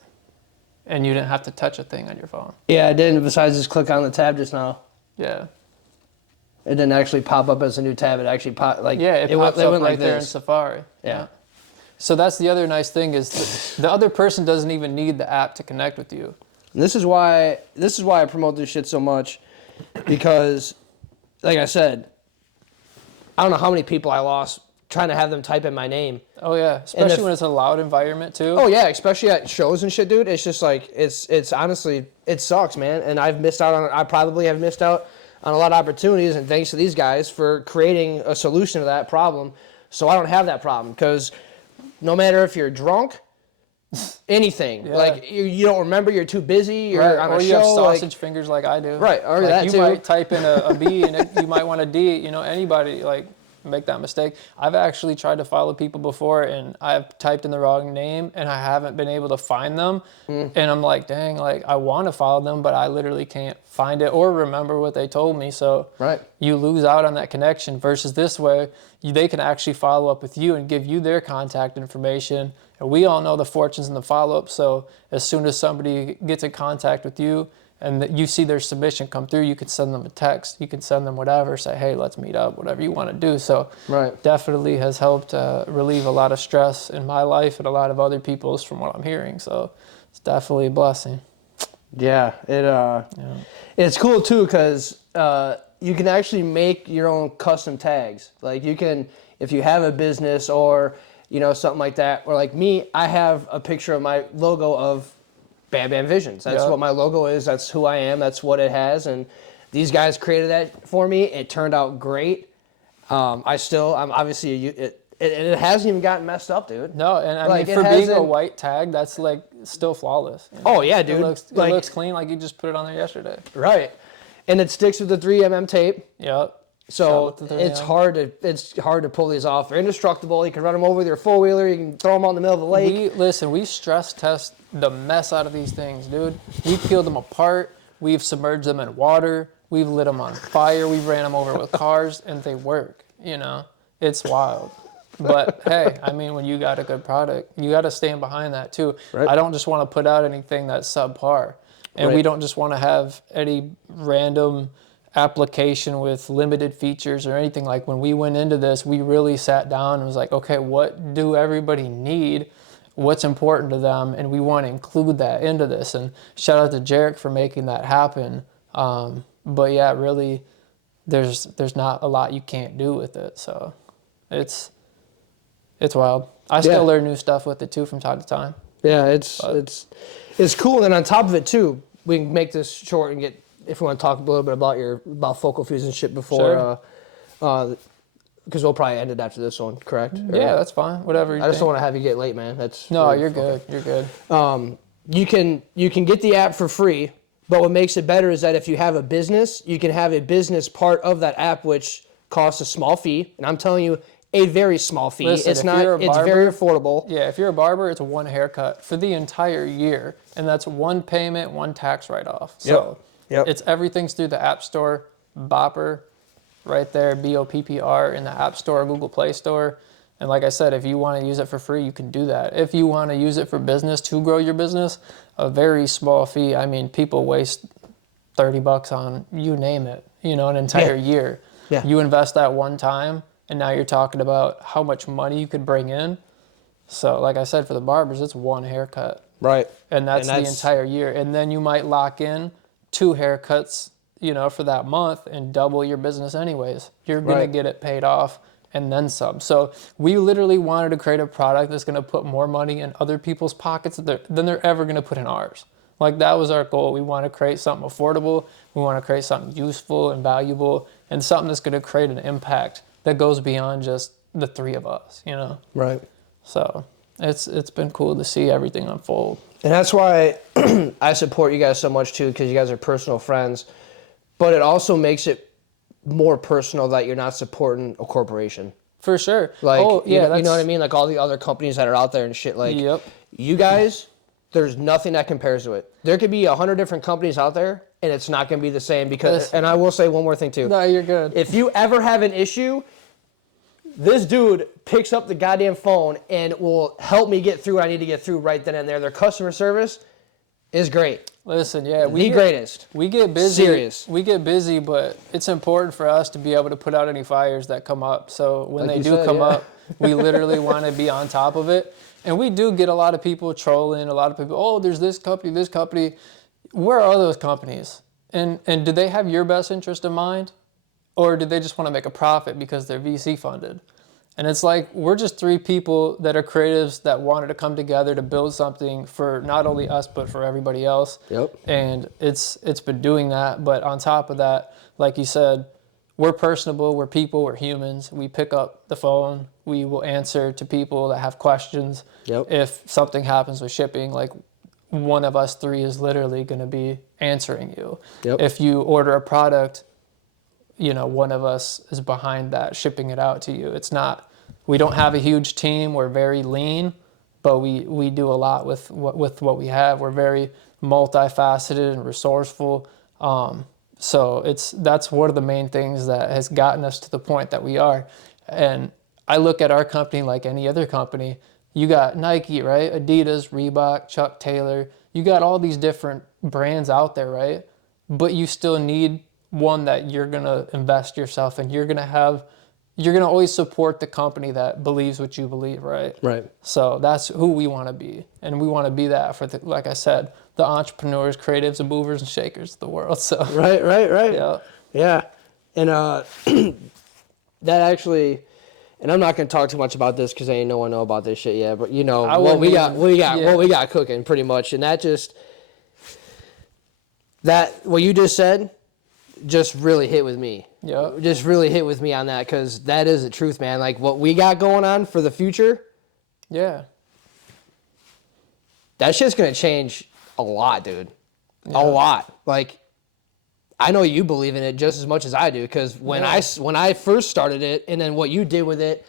And you didn't have to touch a thing on your phone. Yeah, I didn't, besides just click on the tab just now. Yeah. It didn't actually pop up as a new tab. It actually popped, it pops up went right like there in this. Safari. Yeah. So that's the other nice thing is the other person doesn't even need the app to connect with you. And this is why I promote this shit so much, because, like I said, I don't know how many people I lost trying to have them type in my name. Oh yeah, especially when it's a loud environment too. Oh yeah, especially at shows and shit, dude. It's just like it's honestly, it sucks, man. And I probably have missed out on a lot of opportunities, and thanks to these guys for creating a solution to that problem, so I don't have that problem. Because no matter if you're drunk, anything, like you don't remember, you're too busy, you're on a show, you have sausage fingers like I do. Right, or like that you too. might type in a B and you might want a D. You know, anybody like make that mistake. I've actually tried to follow people before, and I've typed in the wrong name, and I haven't been able to find them. And I'm like, dang, like I want to follow them, but I literally can't find it or remember what they told me. So you lose out on that connection. Versus this way, they can actually follow up with you and give you their contact information. And we all know the fortunes in the follow-up. So as soon as somebody gets in contact with you and you see their submission come through, you can send them a text, you can send them whatever, say, hey, let's meet up, whatever you want to do. So definitely has helped relieve a lot of stress in my life and a lot of other people's from what I'm hearing. So it's definitely a blessing. Yeah, it's cool too, because you can actually make your own custom tags. Like you can, if you have a business or, you know, something like that, or like me, I have a picture of my logo of Bam Bam Visions. That's what my logo is. That's who I am. That's what it has. And these guys created that for me. It turned out great. I'm obviously, it hasn't even gotten messed up, dude. No, and I mean, for being a white tag, that's like still flawless. You know? Oh yeah, dude. It looks clean, like you just put it on there yesterday. Right. And it sticks with the 3mm tape. Yep. So it's hard to pull these off. They're indestructible. You can run them over with your four-wheeler. You can throw them out in the middle of the lake. We stress test the mess out of these things, dude. We peeled them apart. We've submerged them in water. We've lit them on fire. We've ran them over with cars, and they work. You know, it's wild. But hey, I mean, when you got a good product, you got to stand behind that too. Right. I don't just want to put out anything that's subpar, and we don't just want to have any random application with limited features or anything. Like when we went into this, we really sat down and was like, okay, what do everybody need? What's important to them? And we want to include that into this. And shout out to Jarek for making that happen. But yeah, really, there's not a lot you can't do with it. So it's wild. I still learn new stuff with it too from time to time. Yeah, it's cool. And on top of it too, we can make this short and get, if we want to talk a little bit about Focal Fusion shit before, because we'll probably end it after this one, correct? Yeah, that's fine. Whatever you I just don't want to have you get late, man. You're good. You're good. You can get the app for free, but what makes it better is that if you have a business, you can have a business part of that app, which costs a small fee. And I'm telling you, a very small fee. Listen, it's very affordable. Yeah, if you're a barber, it's one haircut for the entire year, and that's one payment, one tax write-off. So. It's everything's through the App Store, Boppr, right there, Boppr in the App Store, Google Play Store. And like I said, if you want to use it for free, you can do that. If you want to use it for business, to grow your business, a very small fee. I mean, people waste $30 on, you name it, you know, an entire year. Yeah. You invest that one time, and now you're talking about how much money you could bring in. So like I said, for the barbers, it's one haircut. Right. And that's the entire year. And then you might lock in 2 haircuts, you know, for that month and double your business anyways. You're going to get it paid off and then some. So we literally wanted to create a product that's going to put more money in other people's pockets than they're ever going to put in ours. Like that was our goal. We want to create something affordable. We want to create something useful and valuable and something that's going to create an impact that goes beyond just the 3 of us, you know? Right. So it's been cool to see everything unfold. And that's why I support you guys so much too, because you guys are personal friends. But it also makes it more personal that you're not supporting a corporation. For sure. Like, you know what I mean? Like all the other companies that are out there and shit. Like, you guys, there's nothing that compares to it. There could be 100 different companies out there, and it's not going to be the same because. And I will say one more thing too. No, you're good. If you ever have an issue, this dude picks up the goddamn phone and will help me get through what I need to get through right then and there. Their customer service is great. Listen, greatest. We get busy. Serious. We get busy, but it's important for us to be able to put out any fires that come up. So when they do come up, we literally want to be on top of it. And we do get a lot of people trolling, a lot of people, oh, there's this company. where are those companies? And do they have your best interest in mind? Or do they just want to make a profit because they're VC funded? And it's like, we're just three people that are creatives that wanted to come together to build something for not only us, but for everybody else. Yep. And it's been doing that. But on top of that, like you said, we're personable, we're people, we're humans. We pick up the phone, we will answer to people that have questions. Yep. If something happens with shipping, like one of us three is literally going to be answering you. Yep. If you order a product, you know, one of us is behind that, shipping it out to you. It's not, we don't have a huge team. We're very lean, but we do a lot with what we have. We're very multifaceted and resourceful. So that's one of the main things that has gotten us to the point that we are. And I look at our company like any other company. You got Nike, right? Adidas, Reebok, Chuck Taylor. You got all these different brands out there, right? But you still need one that you're going to invest yourself in. You're going to always support the company that believes what you believe, right? Right. So that's who we want to be. And we want to be that for, like I said, the entrepreneurs, creatives, and movers and shakers of the world. So Right. yeah. Yeah. And that actually, and I'm not gonna talk too much about this because ain't no one know about this shit yet. But you know what we got cooking pretty much, and what you just said just really hit with me. Yeah. Just really hit with me on that because that is the truth, man. Like what we got going on for the future. Yeah. That shit's gonna change a lot, dude. Yeah. A lot. Like, I know you believe in it just as much as I do, because when I first started it, and then what you did with it,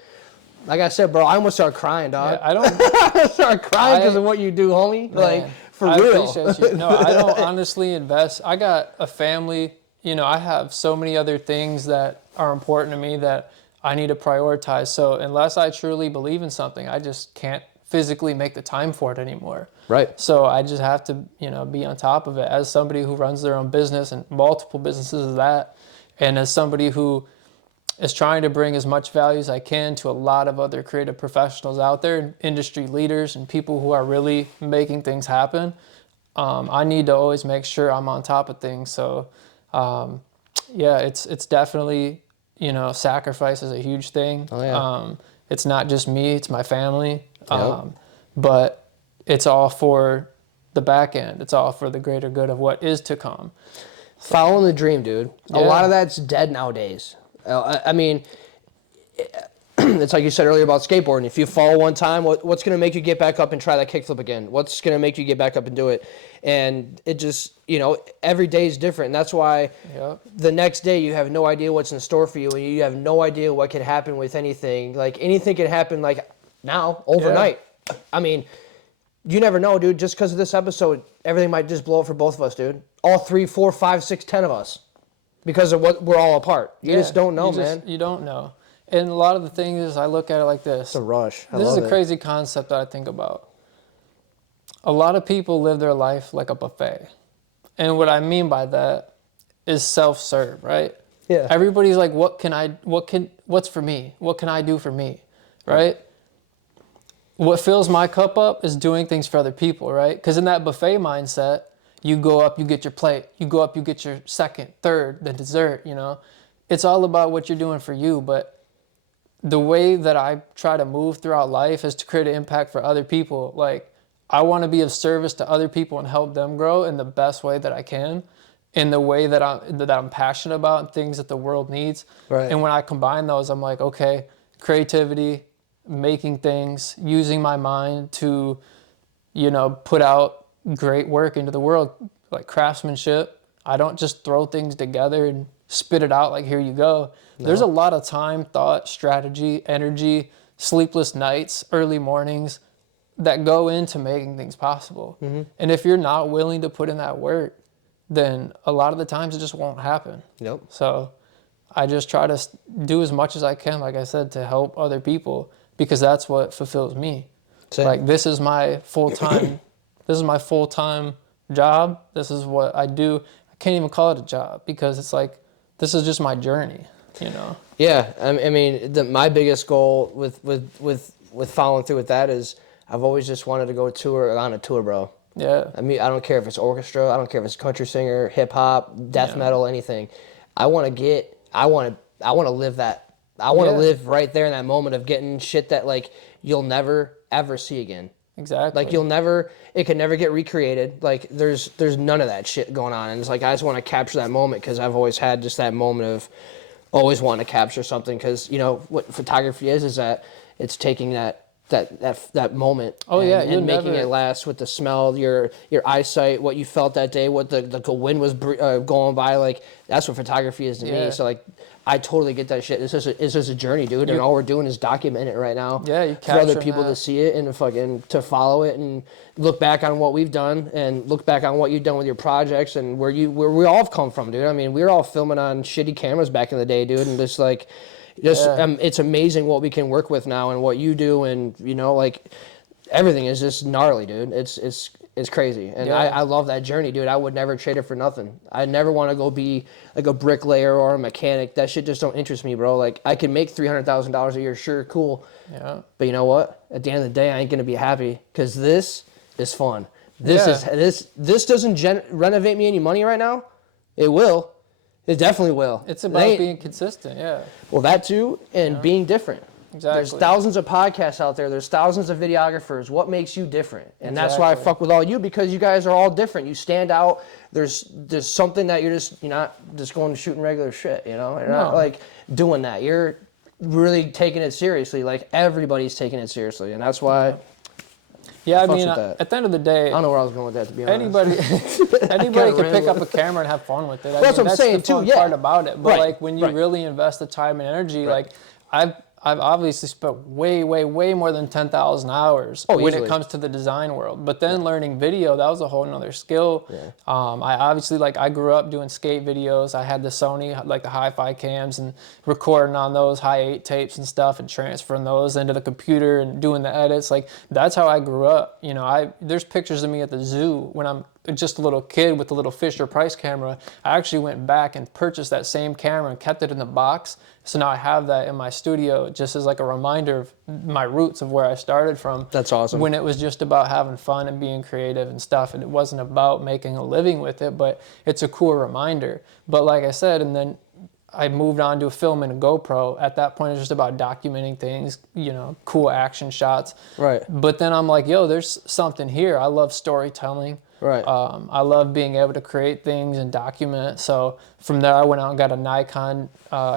like I said, bro, I almost started crying, dog. Yeah, I don't. I started crying because of what you do, homie. Man, like, for I real. appreciate you. No, I don't honestly invest. I got a family. You know, I have so many other things that are important to me that I need to prioritize. So unless I truly believe in something, I just can't physically make the time for it anymore. Right. So I just have to, you know, be on top of it as somebody who runs their own business and multiple businesses of that. And as somebody who is trying to bring as much value as I can to a lot of other creative professionals out there, industry leaders and people who are really making things happen. I need to always make sure I'm on top of things. So, yeah, it's definitely, you know, sacrifice is a huge thing. Oh, yeah. It's not just me, it's my family. Yep. But it's all for the back end. It's all for the greater good of what is to come. Following the dream, dude. A Yeah. lot of that's dead nowadays. I mean, it's like you said earlier about skateboarding. If you fall one time, what's going to make you get back up and try that kickflip again? What's going to make you get back up and do it? And it just, you know, every day is different. And that's why the next day you have no idea what's in store for you, and you have no idea what could happen with anything. Like, anything can happen, like, now, overnight. Yeah. I mean, you never know, dude. Just because of this episode, everything might just blow up for both of us, dude. All 3, 4, 5, 6, 10 of us. Because of what we're all apart. You just don't know, man. You don't know. And a lot of the things is I look at it like this. It's a rush. This is a crazy concept that I think about. A lot of people live their life like a buffet. And what I mean by that is self-serve, right? Yeah. Everybody's like, what's for me? What can I do for me? Right? What fills my cup up is doing things for other people, right? Because in that buffet mindset, you go up, you get your plate. You go up, you get your second, third, the dessert, you know? It's all about what you're doing for you, but the way that I try to move throughout life is to create an impact for other people. Like, I want to be of service to other people and help them grow in the best way that I can, in the way that I'm passionate about and things that the world needs. Right. And when I combine those, I'm like, okay, creativity, making things, using my mind to, you know, put out great work into the world, like craftsmanship. I don't just throw things together and spit it out like, here you go. No. There's a lot of time, thought, strategy, energy, sleepless nights, early mornings that go into making things possible. Mm-hmm. And if you're not willing to put in that work, then a lot of the times it just won't happen. Nope. So I just try to do as much as I can, like I said, to help other people, because that's what fulfills me. Same. Like, this is my full-time this is my full-time job. This is what I do. I can't even call it a job, because it's like, this is just my journey, you know? Yeah, I mean, my biggest goal with following through with that is I've always just wanted to go on a tour, bro. Yeah. I mean, I don't care if it's orchestra, I don't care if it's country singer, hip hop, death metal, anything. I want to live that. I want to live right there in that moment of getting shit that like you'll never ever see again. Exactly. Like it can never get recreated. Like there's none of that shit going on. And it's like I just want to capture that moment because I've always had just that moment of always wanting to capture something because what photography is that it's taking that moment and making it last with the smell, your eyesight, what you felt that day, what the wind was going by. Like that's what photography is to me. So like I totally get that shit. It's just a journey, dude, and all we're doing is document it right now. Yeah, you for other people to see it and fucking to follow it and look back on what we've done and look back on what you've done with your projects and where we all have come from, dude. I mean, we were all filming on shitty cameras back in the day, dude, and just like it's amazing what we can work with now and what you do, and like everything is just gnarly, dude. It's crazy, and I love that journey, dude. I would never trade it for nothing. I never want to go be like a bricklayer or a mechanic. That shit just don't interest me, bro. Like I can make $300,000 a year, sure, cool. Yeah. But you know what? At the end of the day, I ain't gonna be happy because this is fun. This doesn't renovate me any money right now. It will. It definitely will. It's about being consistent, yeah. Well, that too, and being different. Exactly. There's thousands of podcasts out there. There's thousands of videographers. What makes you different? And that's why I fuck with all you, because you guys are all different. You stand out. There's something that you're not just going to shooting regular shit, You're not like doing that. You're really taking it seriously. Like everybody's taking it seriously, and that's why. Yeah, I mean, at the end of the day, I don't know where I was going with that, to be honest. Anybody can pick up a camera and have fun with it. That's what I'm saying, too. That's the fun part about it. But like when you really invest the time and energy, like I've obviously spent way more than 10,000 hours when it comes to the design world. But then learning video, that was a whole nother skill. Yeah. I obviously, I grew up doing skate videos. I had the Sony, like the hi-fi cams, and recording on those high 8 tapes and stuff and transferring those into the computer and doing the edits. Like that's how I grew up. There's pictures of me at the zoo when I'm just a little kid with the little Fisher Price camera. I actually went back and purchased that same camera and kept it in the box. So now I have that in my studio just as like a reminder of my roots of where I started from. That's awesome. When it was just about having fun and being creative and stuff, and it wasn't about making a living with it, but it's a cool reminder. But like I said, and then I moved on to a film and a GoPro. At that point, it's just about documenting things, cool action shots. Right. But then I'm like, there's something here. I love storytelling. Right. I love being able to create things and document. So from there, I went out and got a Nikon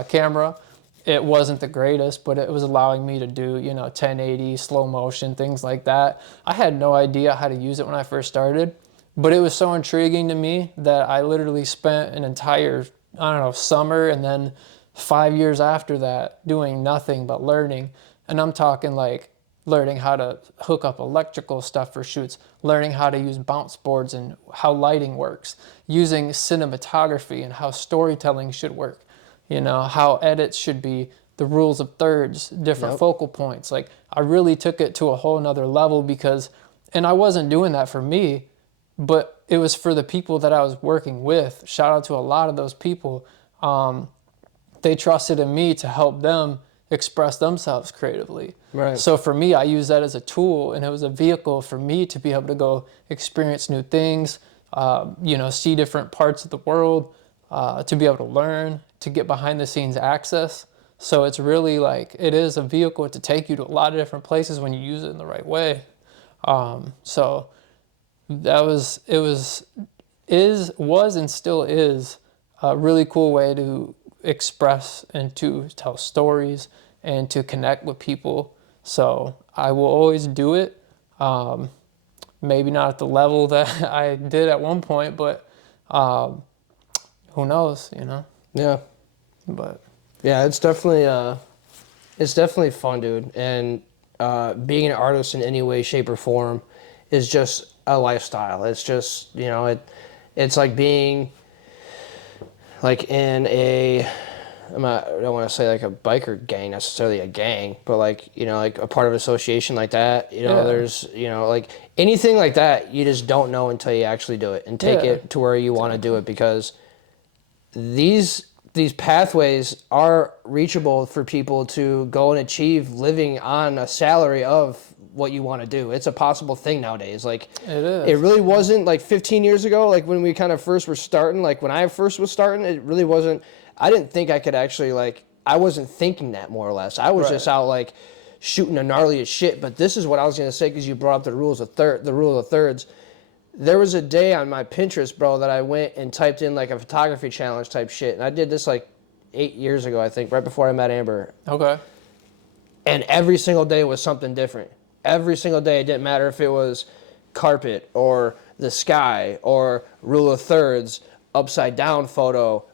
camera. It wasn't the greatest, but it was allowing me to do, 1080, slow motion, things like that. I had no idea how to use it when I first started, but it was so intriguing to me that I literally spent an entire, summer and then 5 years after that doing nothing but learning. And I'm talking like learning how to hook up electrical stuff for shoots, learning how to use bounce boards and how lighting works, using cinematography and how storytelling should work, how edits should be, the rules of thirds, different focal points. Like I really took it to a whole nother level and I wasn't doing that for me, but it was for the people that I was working with. Shout out to a lot of those people. They trusted in me to help them express themselves creatively. Right. So for me, I use that as a tool, and it was a vehicle for me to be able to go experience new things, see different parts of the world, to be able to learn, to get behind the scenes access. So it's really like, it is a vehicle to take you to a lot of different places when you use it in the right way. So that was and still is a really cool way to express and to tell stories and to connect with people. So I will always do it. Maybe not at the level that I did at one point, but who knows, Yeah. But yeah, it's definitely fun, dude. And being an artist in any way, shape, or form is just a lifestyle. It's just, it's like being like in I don't want to say like a biker gang, necessarily a gang, but like, like a part of an association like that, there's, like anything like that, you just don't know until you actually do it and take it to where you want to do it, because these pathways are reachable for people to go and achieve living on a salary of what you want to do. It's a possible thing nowadays. Like It is. it really wasn't like 15 years ago, like when we kind of first were starting, like when I first was starting, it really wasn't, I didn't think I could actually like, I wasn't thinking that more or less. I was just out like shooting the gnarliest shit. But this is what I was going to say, because you brought up the rule of thirds. There was a day on my Pinterest, bro, that I went and typed in like a photography challenge type shit. And I did this like 8 years ago, I think, right before I met Amber. Okay. And every single day was something different. Every single day, it didn't matter if it was carpet or the sky or rule of thirds, upside down photo,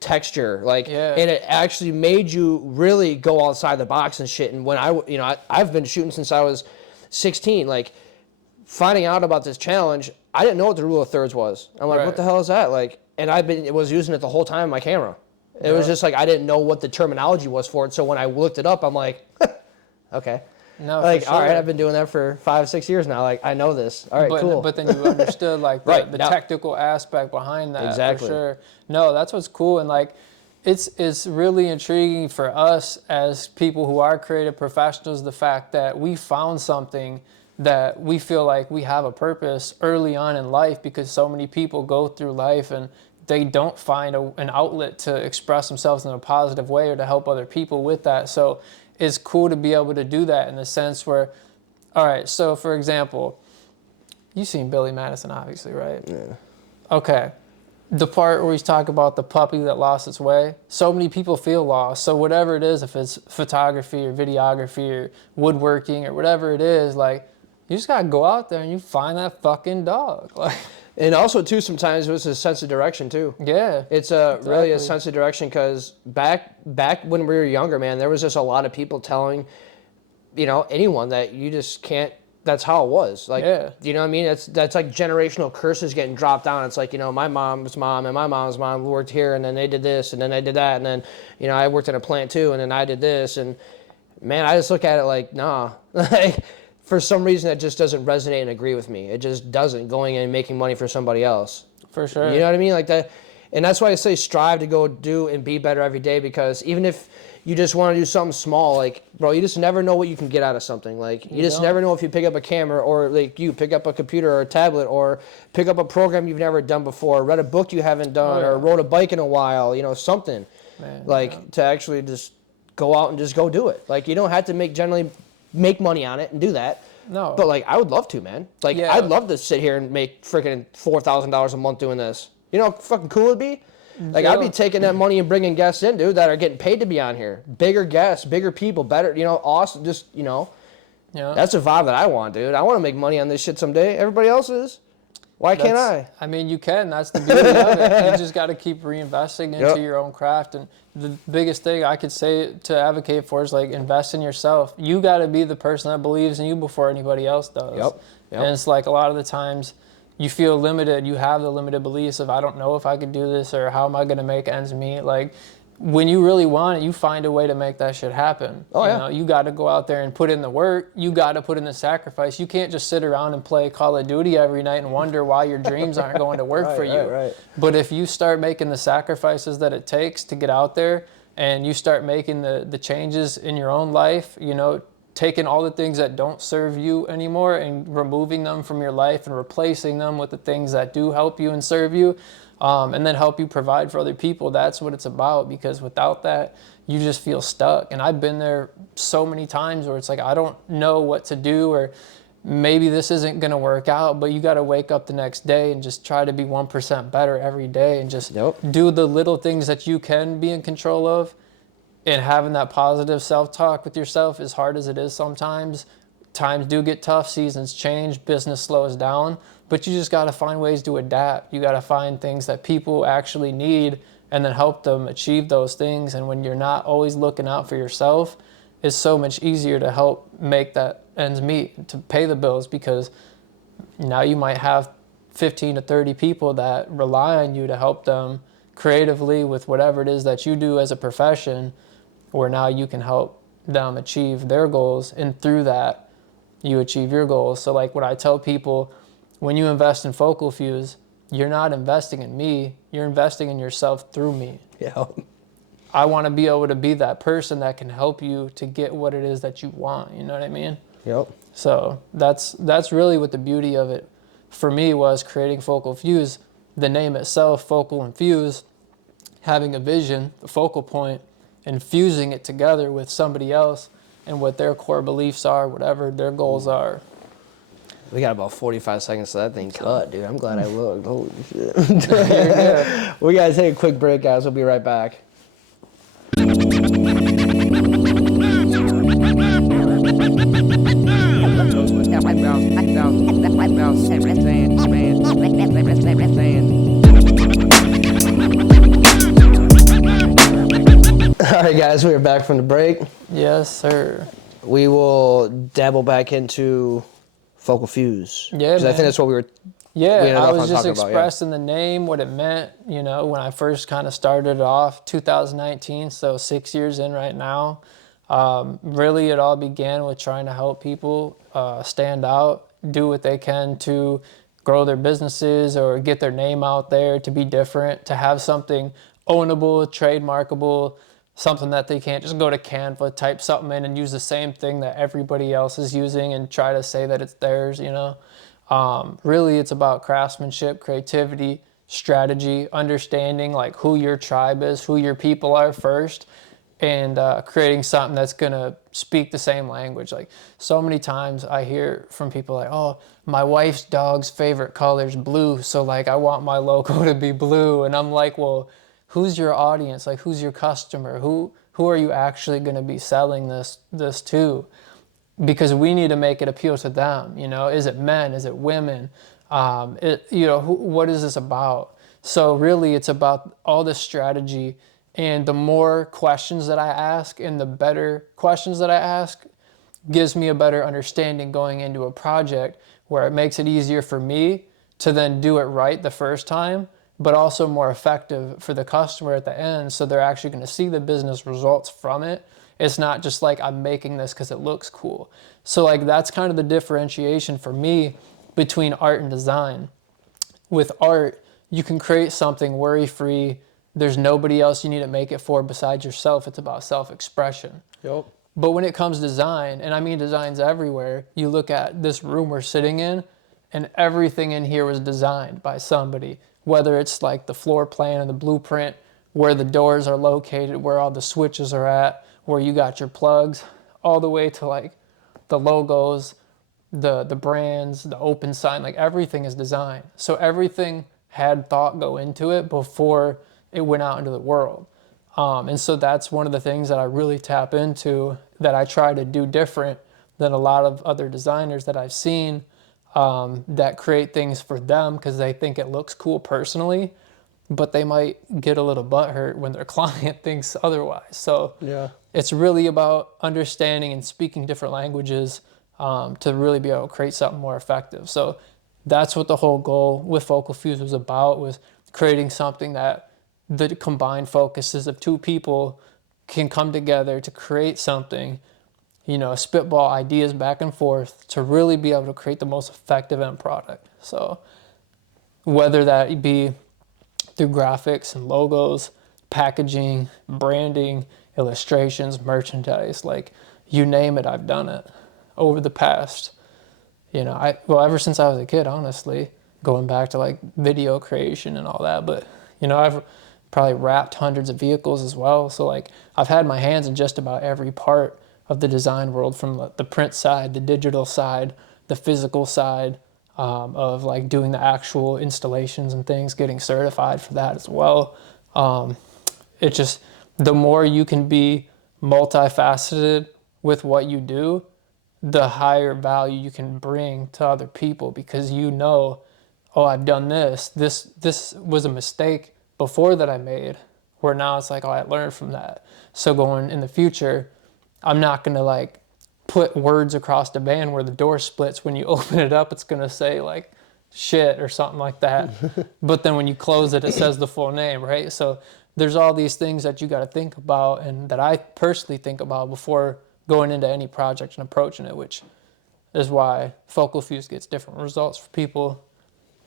texture. Like, and it actually made you really go outside the box and shit. And when I've been shooting since I was 16, like, finding out about this challenge, I didn't know what the rule of thirds was. I'm like, what the hell is that? Like, and was using it the whole time on my camera. It was just like, I didn't know what the terminology was for it. So when I looked it up, I'm like, okay. No, like, for sure. all right, I've been doing that for 5-6 years now. Like, I know this. All right, cool. But then you understood like the technical aspect behind that. Exactly. For sure. No, that's what's cool. And like, it's really intriguing for us as people who are creative professionals, the fact that we found something that we feel like we have a purpose early on in life, because so many people go through life and they don't find an outlet to express themselves in a positive way or to help other people with that. So it's cool to be able to do that in the sense where, all right, so for example, you've seen Billy Madison, obviously, right? Yeah. Okay. The part where he's talking about the puppy that lost its way, so many people feel lost. So whatever it is, if it's photography or videography or woodworking or whatever it is, like, you just gotta go out there and you find that fucking dog. Like, and also too, sometimes it was a sense of direction too. Yeah, it's really a sense of direction, because back when we were younger, man, there was just a lot of people telling, anyone that you just can't. That's how it was. Like, you know what I mean? That's like generational curses getting dropped down. It's like, my mom's mom and my mom's mom worked here, and then they did this, and then they did that, and then I worked in a plant too, and then I did this, and man, I just look at it like, nah, like. For some reason, that just doesn't resonate and agree with me. It just doesn't, going in and making money for somebody else. For sure. You know what I mean? Like that. And that's why I say strive to go do and be better every day, because even if you just want to do something small, like, bro, you just never know what you can get out of something. Like, you just never know if you pick up a camera, or like you pick up a computer or a tablet, or pick up a program you've never done before, read a book you haven't done, or rode a bike in a while, something. Man, to actually just go out and just go do it. Like, you don't have to generally make money on it and do that. No. But like, I would love to, man. Like, I'd love to sit here and make freaking $4,000 a month doing this. You know how fucking cool it'd be? Like, I'd be taking that money and bringing guests in, dude, that are getting paid to be on here. Bigger guests, bigger people, better, awesome. Just, that's a vibe that I want, dude. I want to make money on this shit someday. Everybody else is. Why can't I? I mean, you can. That's the beauty of it. You just got to keep reinvesting into your own craft. And the biggest thing I could say to advocate for is, like, invest in yourself. You got to be the person that believes in you before anybody else does. Yep. And it's like, a lot of the times you feel limited. You have the limited beliefs of, I don't know if I could do this, or how am I going to make ends meet. Like, when you really want it, you find a way to make that shit happen. You got to go out there and put in the work. You got to put in the sacrifice. You can't just sit around and play Call of Duty every night and wonder why your dreams aren't going to work for you. Right. But if you start making the sacrifices that it takes to get out there, and you start making the changes in your own life, taking all the things that don't serve you anymore and removing them from your life and replacing them with the things that do help you and serve you, and then help you provide for other people. That's what it's about, because without that, you just feel stuck. And I've been there so many times where it's like, I don't know what to do, or maybe this isn't going to work out, but you got to wake up the next day and just try to be 1% better every day, and just do the little things that you can be in control of. And having that positive self-talk with yourself, as hard as it is sometimes, times do get tough, seasons change, business slows down, but you just got to find ways to adapt. You got to find things that people actually need and then help them achieve those things. And when you're not always looking out for yourself, it's so much easier to help make that ends meet, to pay the bills, because now you might have 15 to 30 people that rely on you to help them creatively with whatever it is that you do as a profession, where now you can help them achieve their goals, and through that, you achieve your goals. So like what I tell people, when you invest in Focal Fuse, you're not investing in me, you're investing in yourself through me. Yeah. I want to be able to be that person that can help you to get what it is that you want. You know what I mean? Yep. So that's really what the beauty of it for me was, creating Focal Fuse. The name itself, Focal and Fuse, having a vision, the focal point, and fusing it together with somebody else and what their core beliefs are, whatever their goals are. We got about 45 seconds to that thing cut, dude. I'm glad I looked. Holy shit. We got to take a quick break, guys. We'll be right back. All right, guys, we are back from the break. Yes, sir. We will dabble back into Focal Fuse. Yeah, because I man. think that's what we were. Yeah, ended I off was on just talking about, yeah. expressing the name, what it meant, you know, when I first kind of started off, 2019, so 6 years in right now. Really, it all began with trying to help people stand out, do what they can to grow their businesses or get their name out there, to be different, to have something ownable, trademarkable, something that they can't just go to Canva, type something in and use the same thing that everybody else is using and try to say that it's theirs, you know. Really, it's about craftsmanship, creativity, strategy, understanding like who your tribe is, who your people are first, and creating something that's gonna speak the same language. Like so many times I hear from people like, oh, my wife's dog's favorite color is blue, so like I want my logo to be blue. And I'm like, well, who's your audience? Like who's your customer? Who are you actually gonna be selling this to? Because we need to make it appeal to them. You know, is it men? Is it women? What is this about? So really, it's about all this strategy, and the more questions that I ask, and the better questions that I ask, gives me a better understanding going into a project, where it makes it easier for me to then do it right the first time, but also more effective for the customer at the end. So they're actually going to see the business results from it. It's not just like I'm making this because it looks cool. So like that's kind of the differentiation for me between art and design. With art, you can create something worry-free. There's nobody else you need to make it for besides yourself. It's about self-expression. Yep. But when it comes to design, and I mean designs everywhere, you look at this room we're sitting in, and everything in here was designed by somebody. Whether it's like the floor plan and the blueprint, where the doors are located, where all the switches are at, where you got your plugs, all the way to like the logos, the brands, the open sign, like everything is designed. So everything had thought go into it before it went out into the world. And so that's one of the things that I really tap into, that I try to do different than a lot of other designers that I've seen that create things for them because they think it looks cool personally, but they might get a little butthurt when their client thinks otherwise. So Yeah. it's really about understanding and speaking different languages to really be able to create something more effective. So that's what the whole goal with Focal Fuse was about, was creating something that the combined focuses of two people can come together to create something, you know, spitball ideas back and forth to really be able to create the most effective end product. So whether that be through graphics and logos, packaging, branding, illustrations, merchandise, like you name it, I've done it over the past, ever since I was a kid, honestly, going back to like video creation and all that. But, I've probably wrapped hundreds of vehicles as well. So like I've had my hands in just about every part of the design world, from the print side, the digital side, the physical side, of like doing the actual installations and things, getting certified for that as well. It just, the more you can be multifaceted with what you do, the higher value you can bring to other people, because oh, I've done this was a mistake before that I made, where now it's like, oh, I learned from that. So going in the future, I'm not gonna like put words across the van where the door splits. When you open it up, it's gonna say like shit or something like that. But then when you close it, it says the full name, right? So there's all these things that you got to think about, and that I personally think about before going into any project and approaching it, which is why Focal Fuse gets different results for people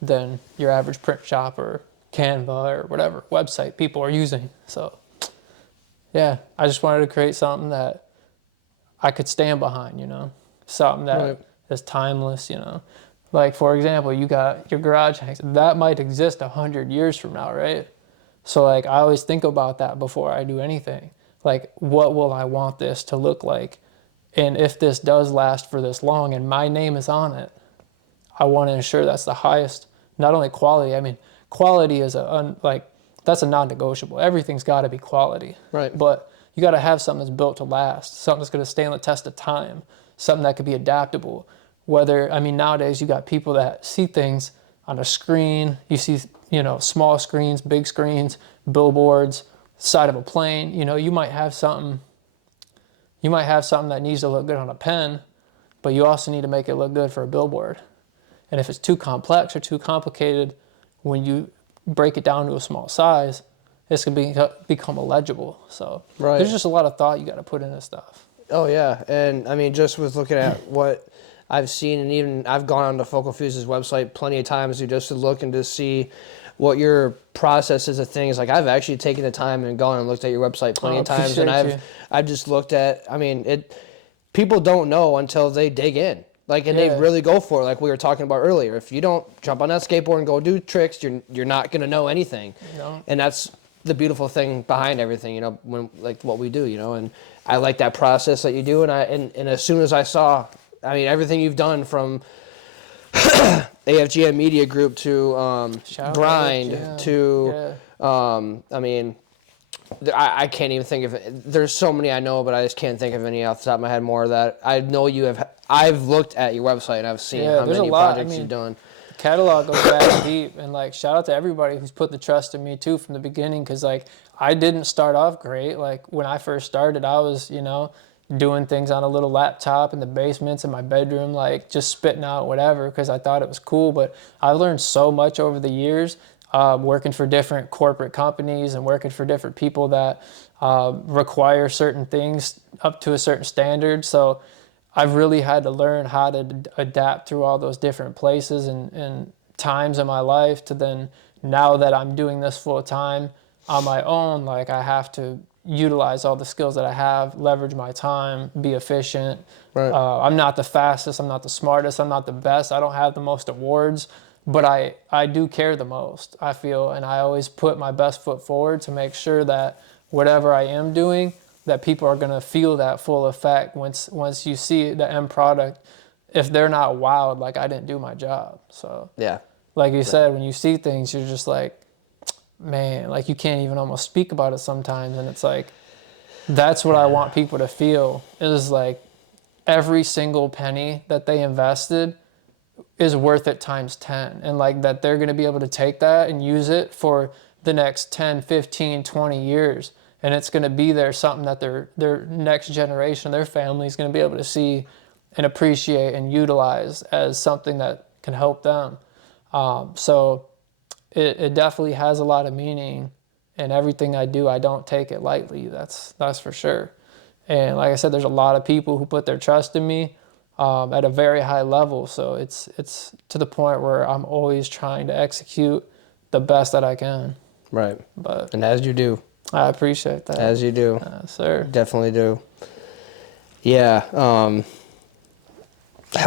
than your average print shop or Canva or whatever website people are using. So yeah, I just wanted to create something that I could stand behind, something that Right. is timeless, you know. Like, for example, you got your garage hangs. That might exist 100 years from now, right? So, like, I always think about that before I do anything. Like, what will I want this to look like? And if this does last for this long and my name is on it, I want to ensure that's the highest, not only quality, I mean, quality is that's a non-negotiable. Everything's got to be quality. Right. But you got to have something that's built to last, something that's going to stand the test of time, something that could be adaptable. Whether, I mean, nowadays you got people that see things on a screen, you see, you know, small screens, big screens, billboards, side of a plane, you know, you might have something that needs to look good on a pen, but you also need to make it look good for a billboard. And if it's too complex or too complicated, when you break it down to a small size, it's going to become illegible. So there's just a lot of thought you got to put into stuff. Oh, yeah. And, I mean, just with looking at what I've seen, and even I've gone on to Focal Fuse's website plenty of times just to look and to see what your process is of things. Like, I've actually taken the time and gone and looked at your website plenty of times, and I've just looked at, I mean, people don't know until they dig in. Like, and they really go for it, like we were talking about earlier. If you don't jump on that skateboard and go do tricks, you're not going to know anything. No. And that's the beautiful thing behind everything, you know, when, like what we do, you know. And I like that process that you do. And as soon as I saw, I mean, everything you've done from AFGM Media Group to Grind to, I mean, I can't even think of it. There's so many I know, but I just can't think of any off the top of my head more that I know you have. I've looked at your website and I've seen how many projects you've done. The catalog goes back deep, and like shout out to everybody who's put the trust in me too from the beginning, because like I didn't start off great. Like when I first started, I was, you know, doing things on a little laptop in the basements in my bedroom, like just spitting out whatever because I thought it was cool. But I learned so much over the years. Working for different corporate companies and working for different people that require certain things up to a certain standard. So I've really had to learn how to adapt through all those different places and times in my life to then now that I'm doing this full time on my own, like I have to utilize all the skills that I have, leverage my time, be efficient. Right. I'm not the fastest, I'm not the smartest, I'm not the best, I don't have the most awards. But I do care the most, I feel, and I always put my best foot forward to make sure that whatever I am doing, that people are going to feel that full effect once you see the end product. If they're not wowed, like I didn't do my job. So yeah, like you said, when you see things, you're just like, man, like you can't even almost speak about it sometimes. And it's like, that's what I want people to feel is like every single penny that they invested is worth it times 10, and like that they're going to be able to take that and use it for the next 10, 15, 20 years, and it's going to be there something that their next generation, their family is going to be able to see and appreciate and utilize as something that can help them. So it definitely has a lot of meaning, and everything I do, I don't take it lightly. That's for sure. And like I said, there's a lot of people who put their trust in me at a very high level. So it's to the point where I'm always trying to execute the best that I can. Right. And as you do. I appreciate that. As you do. Sir. Definitely do. Yeah. I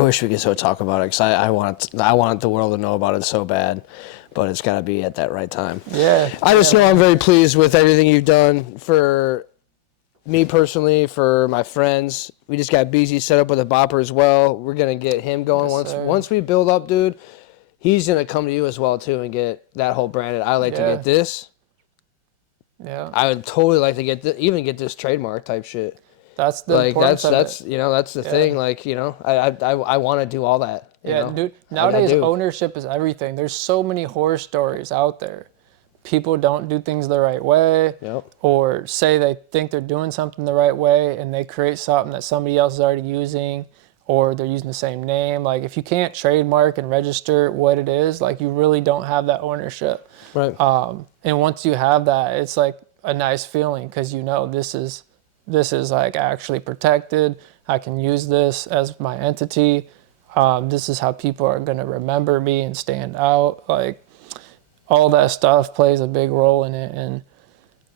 wish we could so talk about it because I want the world to know about it so bad, but it's got to be at that right time. Yeah. I just know I'm very pleased with everything you've done for me personally, for my friends. We just got BZ set up with a Boppr as well. We're going to get him going once we build up, dude. He's going to come to you as well, too, and get that whole branded. I like to get this. Yeah. I would totally like to get this trademark type shit. That's the like that's you know, that's the thing. Like, you know, I want to do all that. You know? Dude. Nowadays, ownership is everything. There's so many horror stories out there. People don't do things the right way, or say they think they're doing something the right way, and they create something that somebody else is already using, or they're using the same name. Like, if you can't trademark and register what it is, like, you really don't have that ownership. Right. And once you have that, it's like a nice feeling because you know this is like actually protected. I can use this as my entity. This is how people are going to remember me and stand out. Like, all that stuff plays a big role in it. And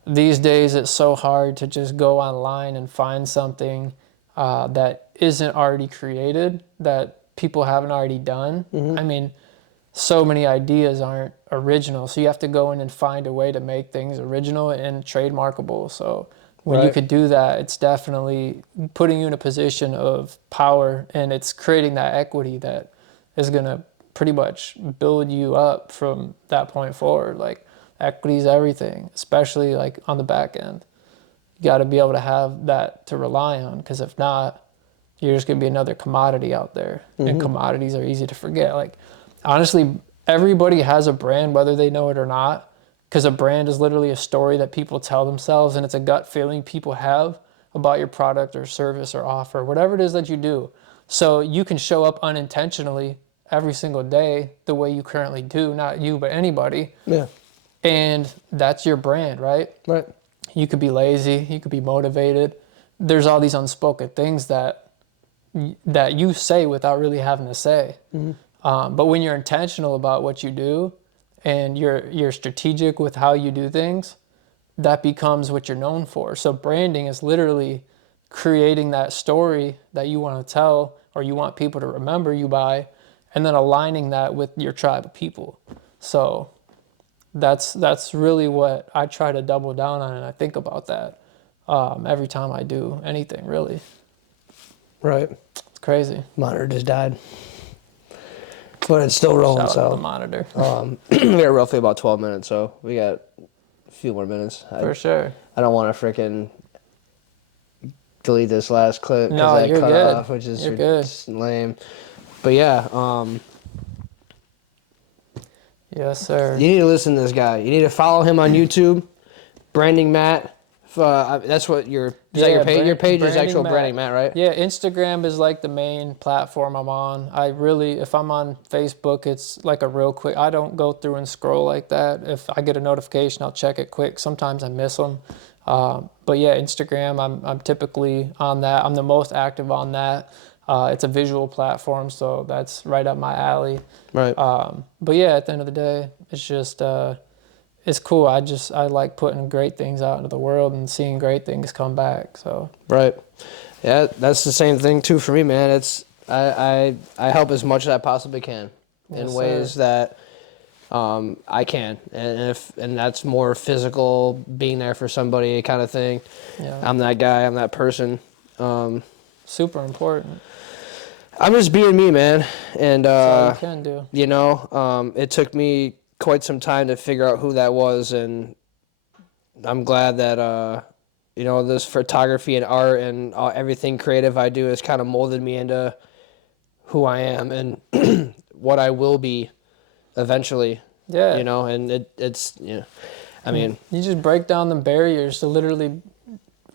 these days it's so hard to just go online and find something that isn't already created that people haven't already done. I mean, so many ideas aren't original, so you have to go in and find a way to make things original and trademarkable. So when you could do that, it's definitely putting you in a position of power, and it's creating that equity that is going to pretty much build you up from that point forward. Like, equity is everything, especially like on the back end. You got to be able to have that to rely on, because if not, you're just going to be another commodity out there. And commodities are easy to forget. Like, honestly, everybody has a brand, whether they know it or not, because a brand is literally a story that people tell themselves, and it's a gut feeling people have about your product or service or offer, whatever it is that you do. So you can show up unintentionally every single day the way you currently do, not you, but anybody. Yeah. And that's your brand, right? Right. You could be lazy, you could be motivated. There's all these unspoken things that you say without really having to say. But when you're intentional about what you do, and you're strategic with how you do things, that becomes what you're known for. So branding is literally creating that story that you want to tell, or you want people to remember you by, and then aligning that with your tribe of people. So that's really what I try to double down on, and I think about that every time I do anything, really. Right. It's crazy. Monitor just died. But it's still rolling, Shout out so. to the monitor. We got roughly about 12 minutes, so we got a few more minutes. For sure. I don't want to freaking delete this last clip No, because I you're cut good. off, which is You're good. lame. But yeah, Yes, sir. you need to listen to this guy. You need to follow him on YouTube, Branding Matt. That's what your is that your page? Your page is actual Branding Matt, right? Yeah, Instagram is like the main platform I'm on. If I'm on Facebook, it's like a real quick. I don't go through and scroll like that. If I get a notification, I'll check it quick. Sometimes I miss them. But yeah, Instagram, I'm typically on that. I'm the most active on that. It's a visual platform, so that's right up my alley. Right. But yeah, at the end of the day, it's just it's cool. I like putting great things out into the world and seeing great things come back. So right. Yeah, that's the same thing too for me, man. It's I help as much as I possibly can in ways that I can, and that's more physical, being there for somebody kind of thing. yeah, I'm that guy. I'm that person. super important. I'm just being me, man. And That's all you can do. you know, it took me quite some time to figure out who that was, and I'm glad that you know, this photography and art and everything creative I do has kind of molded me into who I am and what I will be eventually. Yeah. You know, and it's you know, I mean, you just break down the barriers to literally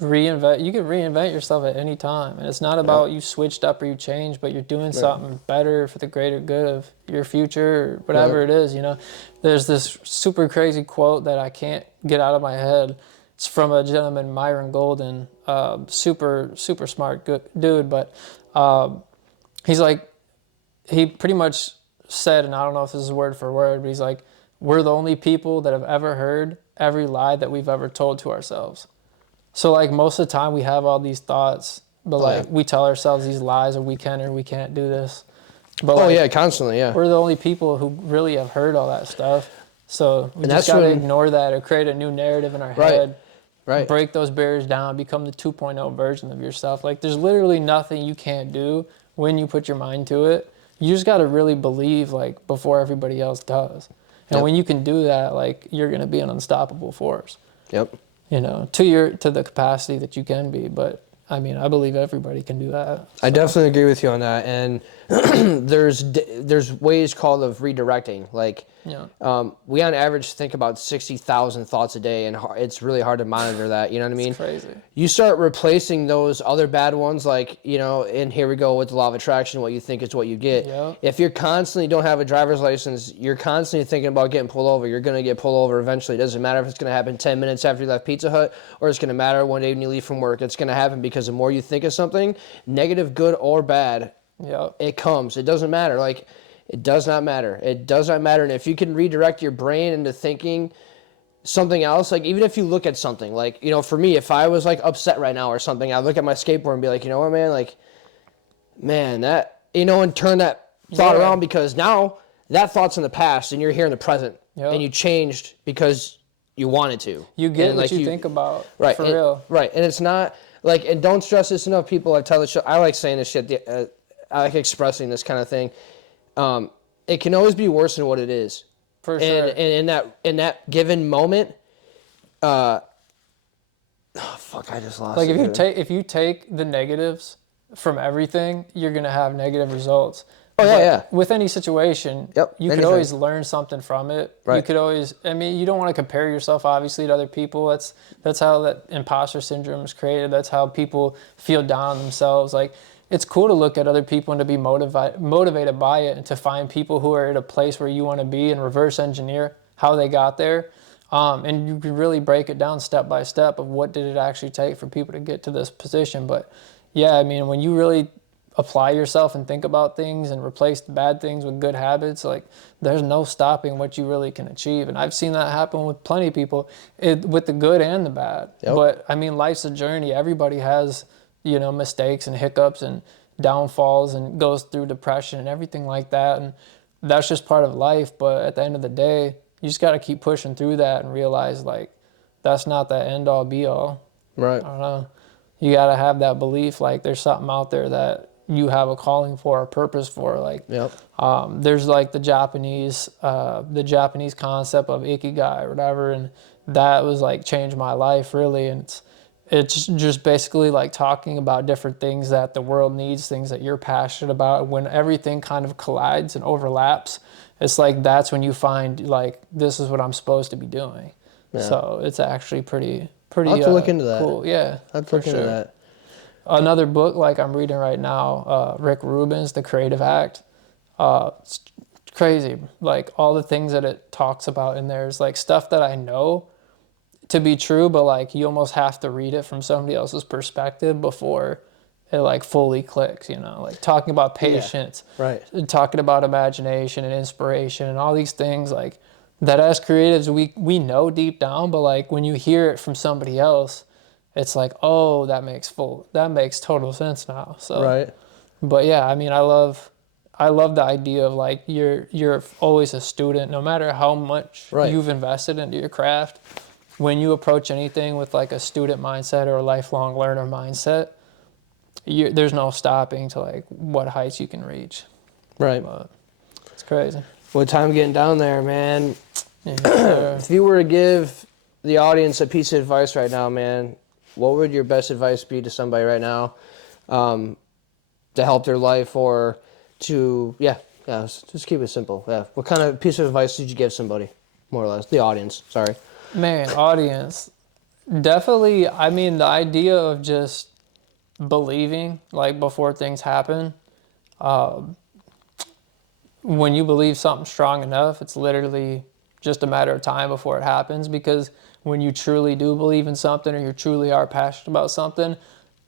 reinvent. You can reinvent yourself at any time, and it's not about you switched up or you changed, but you're doing something better for the greater good of your future or whatever it is. You know, there's this super crazy quote that I can't get out of my head. It's from a gentleman, Myron Golden, super smart dude, but he's like, he pretty much said, and I don't know if this is word for word, but he's like, we're the only people that have ever heard every lie that we've ever told to ourselves. So like most of the time we have all these thoughts, but we tell ourselves these lies, or we can or we can't do this. But yeah, constantly, yeah. We're the only people who really have heard all that stuff. So we just gotta ignore that or create a new narrative in our head. Right. Break those barriers down, become the 2.0 version of yourself. Like there's literally nothing you can't do when you put your mind to it. You just gotta really believe like before everybody else does. And when you can do that, like you're gonna be an unstoppable force. Yep. You know, to the capacity that you can be. But I mean, I believe everybody can do that. So. I definitely agree with you on that. And there's ways called of redirecting. Like, we on average think about 60,000 thoughts a day, and it's really hard to monitor that. You know what I mean? It's crazy. You start replacing those other bad ones, like, you know, and here we go with the law of attraction, what you think is what you get. Yep. If you're constantly don't have a driver's license, you're constantly thinking about getting pulled over. You're going to get pulled over eventually. It doesn't matter if it's going to happen 10 minutes after you left Pizza Hut, or it's going to matter one day when you leave from work. It's going to happen because the more you think of something, negative, good, or bad, it comes. It doesn't matter. Like, it does not matter. It does not matter. And if you can redirect your brain into thinking something else, like even if you look at something, like, you know, for me, if I was like upset right now or something, I'd look at my skateboard and be like, you know what, man, like, man, and turn that thought Yeah. around, because now that thought's in the past and you're here in the present, Yep. and you changed because you wanted to. You get and what you think about, right, for and, real. Right, and it's not like, and don't stress this enough, people. I tell the show, I like saying this shit. I like expressing this kind of thing. It can always be worse than what it is. For sure. And in that given moment, oh fuck, I just lost. Like it, if you take the negatives from everything, you're gonna have negative results. Oh yeah, yeah. With any situation, Yep, you could anything. always learn something from it. Right. You could always, I mean, you don't want to compare yourself obviously to other people. That's how that imposter syndrome is created. That's how people feel down on themselves. Like, it's cool to look at other people and to be motivated by it, and to find people who are at a place where you want to be and reverse engineer how they got there. And you can really break it down step by step of what did it actually take for people to get to this position. But yeah, I mean, when you really apply yourself and think about things and replace the bad things with good habits, like, there's no stopping what you really can achieve. And I've seen that happen with plenty of people, with the good and the bad. Yep. But I mean, life's a journey. Everybody has, mistakes and hiccups and downfalls, and goes through depression and everything like that. And that's just part of life. But at the end of the day, you just got to keep pushing through that and realize, like, that's not the end all be all. Right. I don't know. You got to have that belief, like, there's something out there that you have a calling for, a purpose for. Like, Yep. there's like the Japanese concept of ikigai or whatever, and that was like changed my life really. And it's just basically like talking about different things that the world needs, things that you're passionate about. When everything kind of collides and overlaps, it's like that's when you find, like, this is what I'm supposed to be doing. Yeah. So it's actually pretty. I'll have to look into that. Cool. Yeah, I'll have to look into that. Another book like I'm reading right now, Rick Rubin's The Creative Act. It's crazy. Like, all the things that it talks about in there is like stuff that I know to be true, but like you almost have to read it from somebody else's perspective before it like fully clicks, like talking about patience, Right. talking about imagination and inspiration and all these things like that as creatives we know deep down, but like when you hear it from somebody else, it's like, oh, that makes total sense now. So Right. But yeah, I mean, I love the idea of like you're always a student, no matter how much Right. you've invested into your craft. When you approach anything with like a student mindset or a lifelong learner mindset, there's no stopping to like what heights you can reach. Right. But it's crazy. What time getting down there, man? Yeah. If you were to give the audience a piece of advice right now, man, what would your best advice be to somebody right now, to help their life, or to just keep it simple. Yeah. What kind of piece of advice did you give somebody, more or less? The audience. Sorry. Man, audience. Definitely, I mean, the idea of just believing, like, before things happen. When you believe something strong enough, it's literally just a matter of time before it happens, because when you truly do believe in something, or you truly are passionate about something,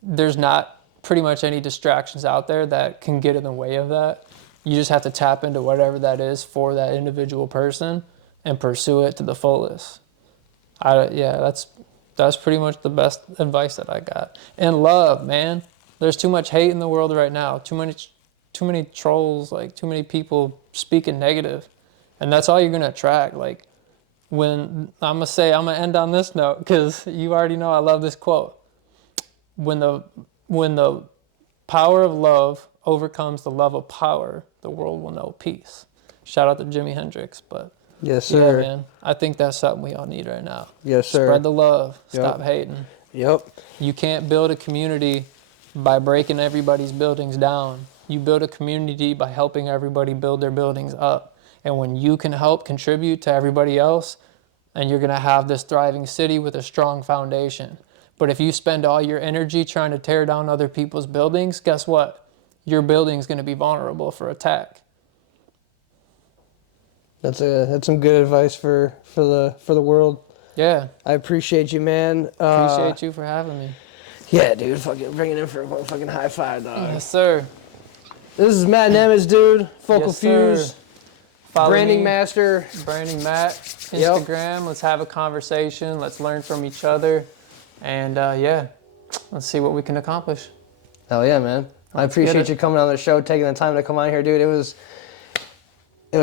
there's not pretty much any distractions out there that can get in the way of that. You just have to tap into whatever that is for that individual person and pursue it to the fullest. That's pretty much the best advice that I got. And love, man. There's too much hate in the world right now. Too many trolls, like too many people speaking negative. And that's all you're gonna attract. Like, when I'm gonna end on this note, because you already know I love this quote. When the power of love overcomes the love of power, the world will know peace. Shout out to Jimi Hendrix, but yes, sir. yeah, man, I think that's something we all need right now. Yes, sir. Spread the love. Yep. Stop hating. Yep. You can't build a community by breaking everybody's buildings down. You build a community by helping everybody build their buildings up. And when you can help contribute to everybody else, and you're gonna have this thriving city with a strong foundation. But if you spend all your energy trying to tear down other people's buildings, guess what? Your building's gonna be vulnerable for attack. That's some good advice for the world. Yeah. I appreciate you, man. Appreciate you for having me. Yeah, dude. Fucking bring it in for a fucking high five, dog. Yes, sir. This is Matt Nemetz, dude. Focal Yes, sir. Fuse. Follow Branding me, master. Branding Matt, Yep. Instagram. Let's have a conversation. Let's learn from each other. And let's see what we can accomplish. Hell yeah, man. I appreciate you coming on the show, taking the time to come on here, dude. It was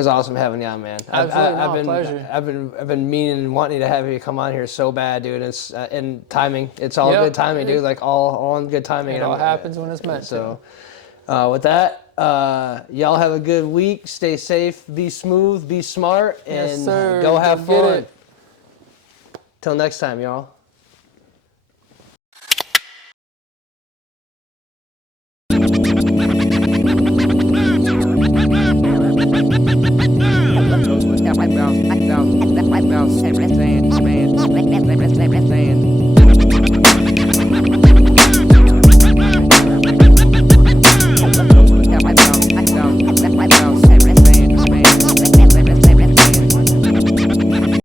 awesome having you on, man. Pleasure. I've been meaning and wanting to have you come on here so bad, dude. It's and timing. It's all good timing, dude. Like all in good timing. It all happens when it's meant to. So, with that, y'all have a good week. Stay safe. Be smooth. Be smart. And Yes, sir. go have Go get fun. it. Till next time, y'all.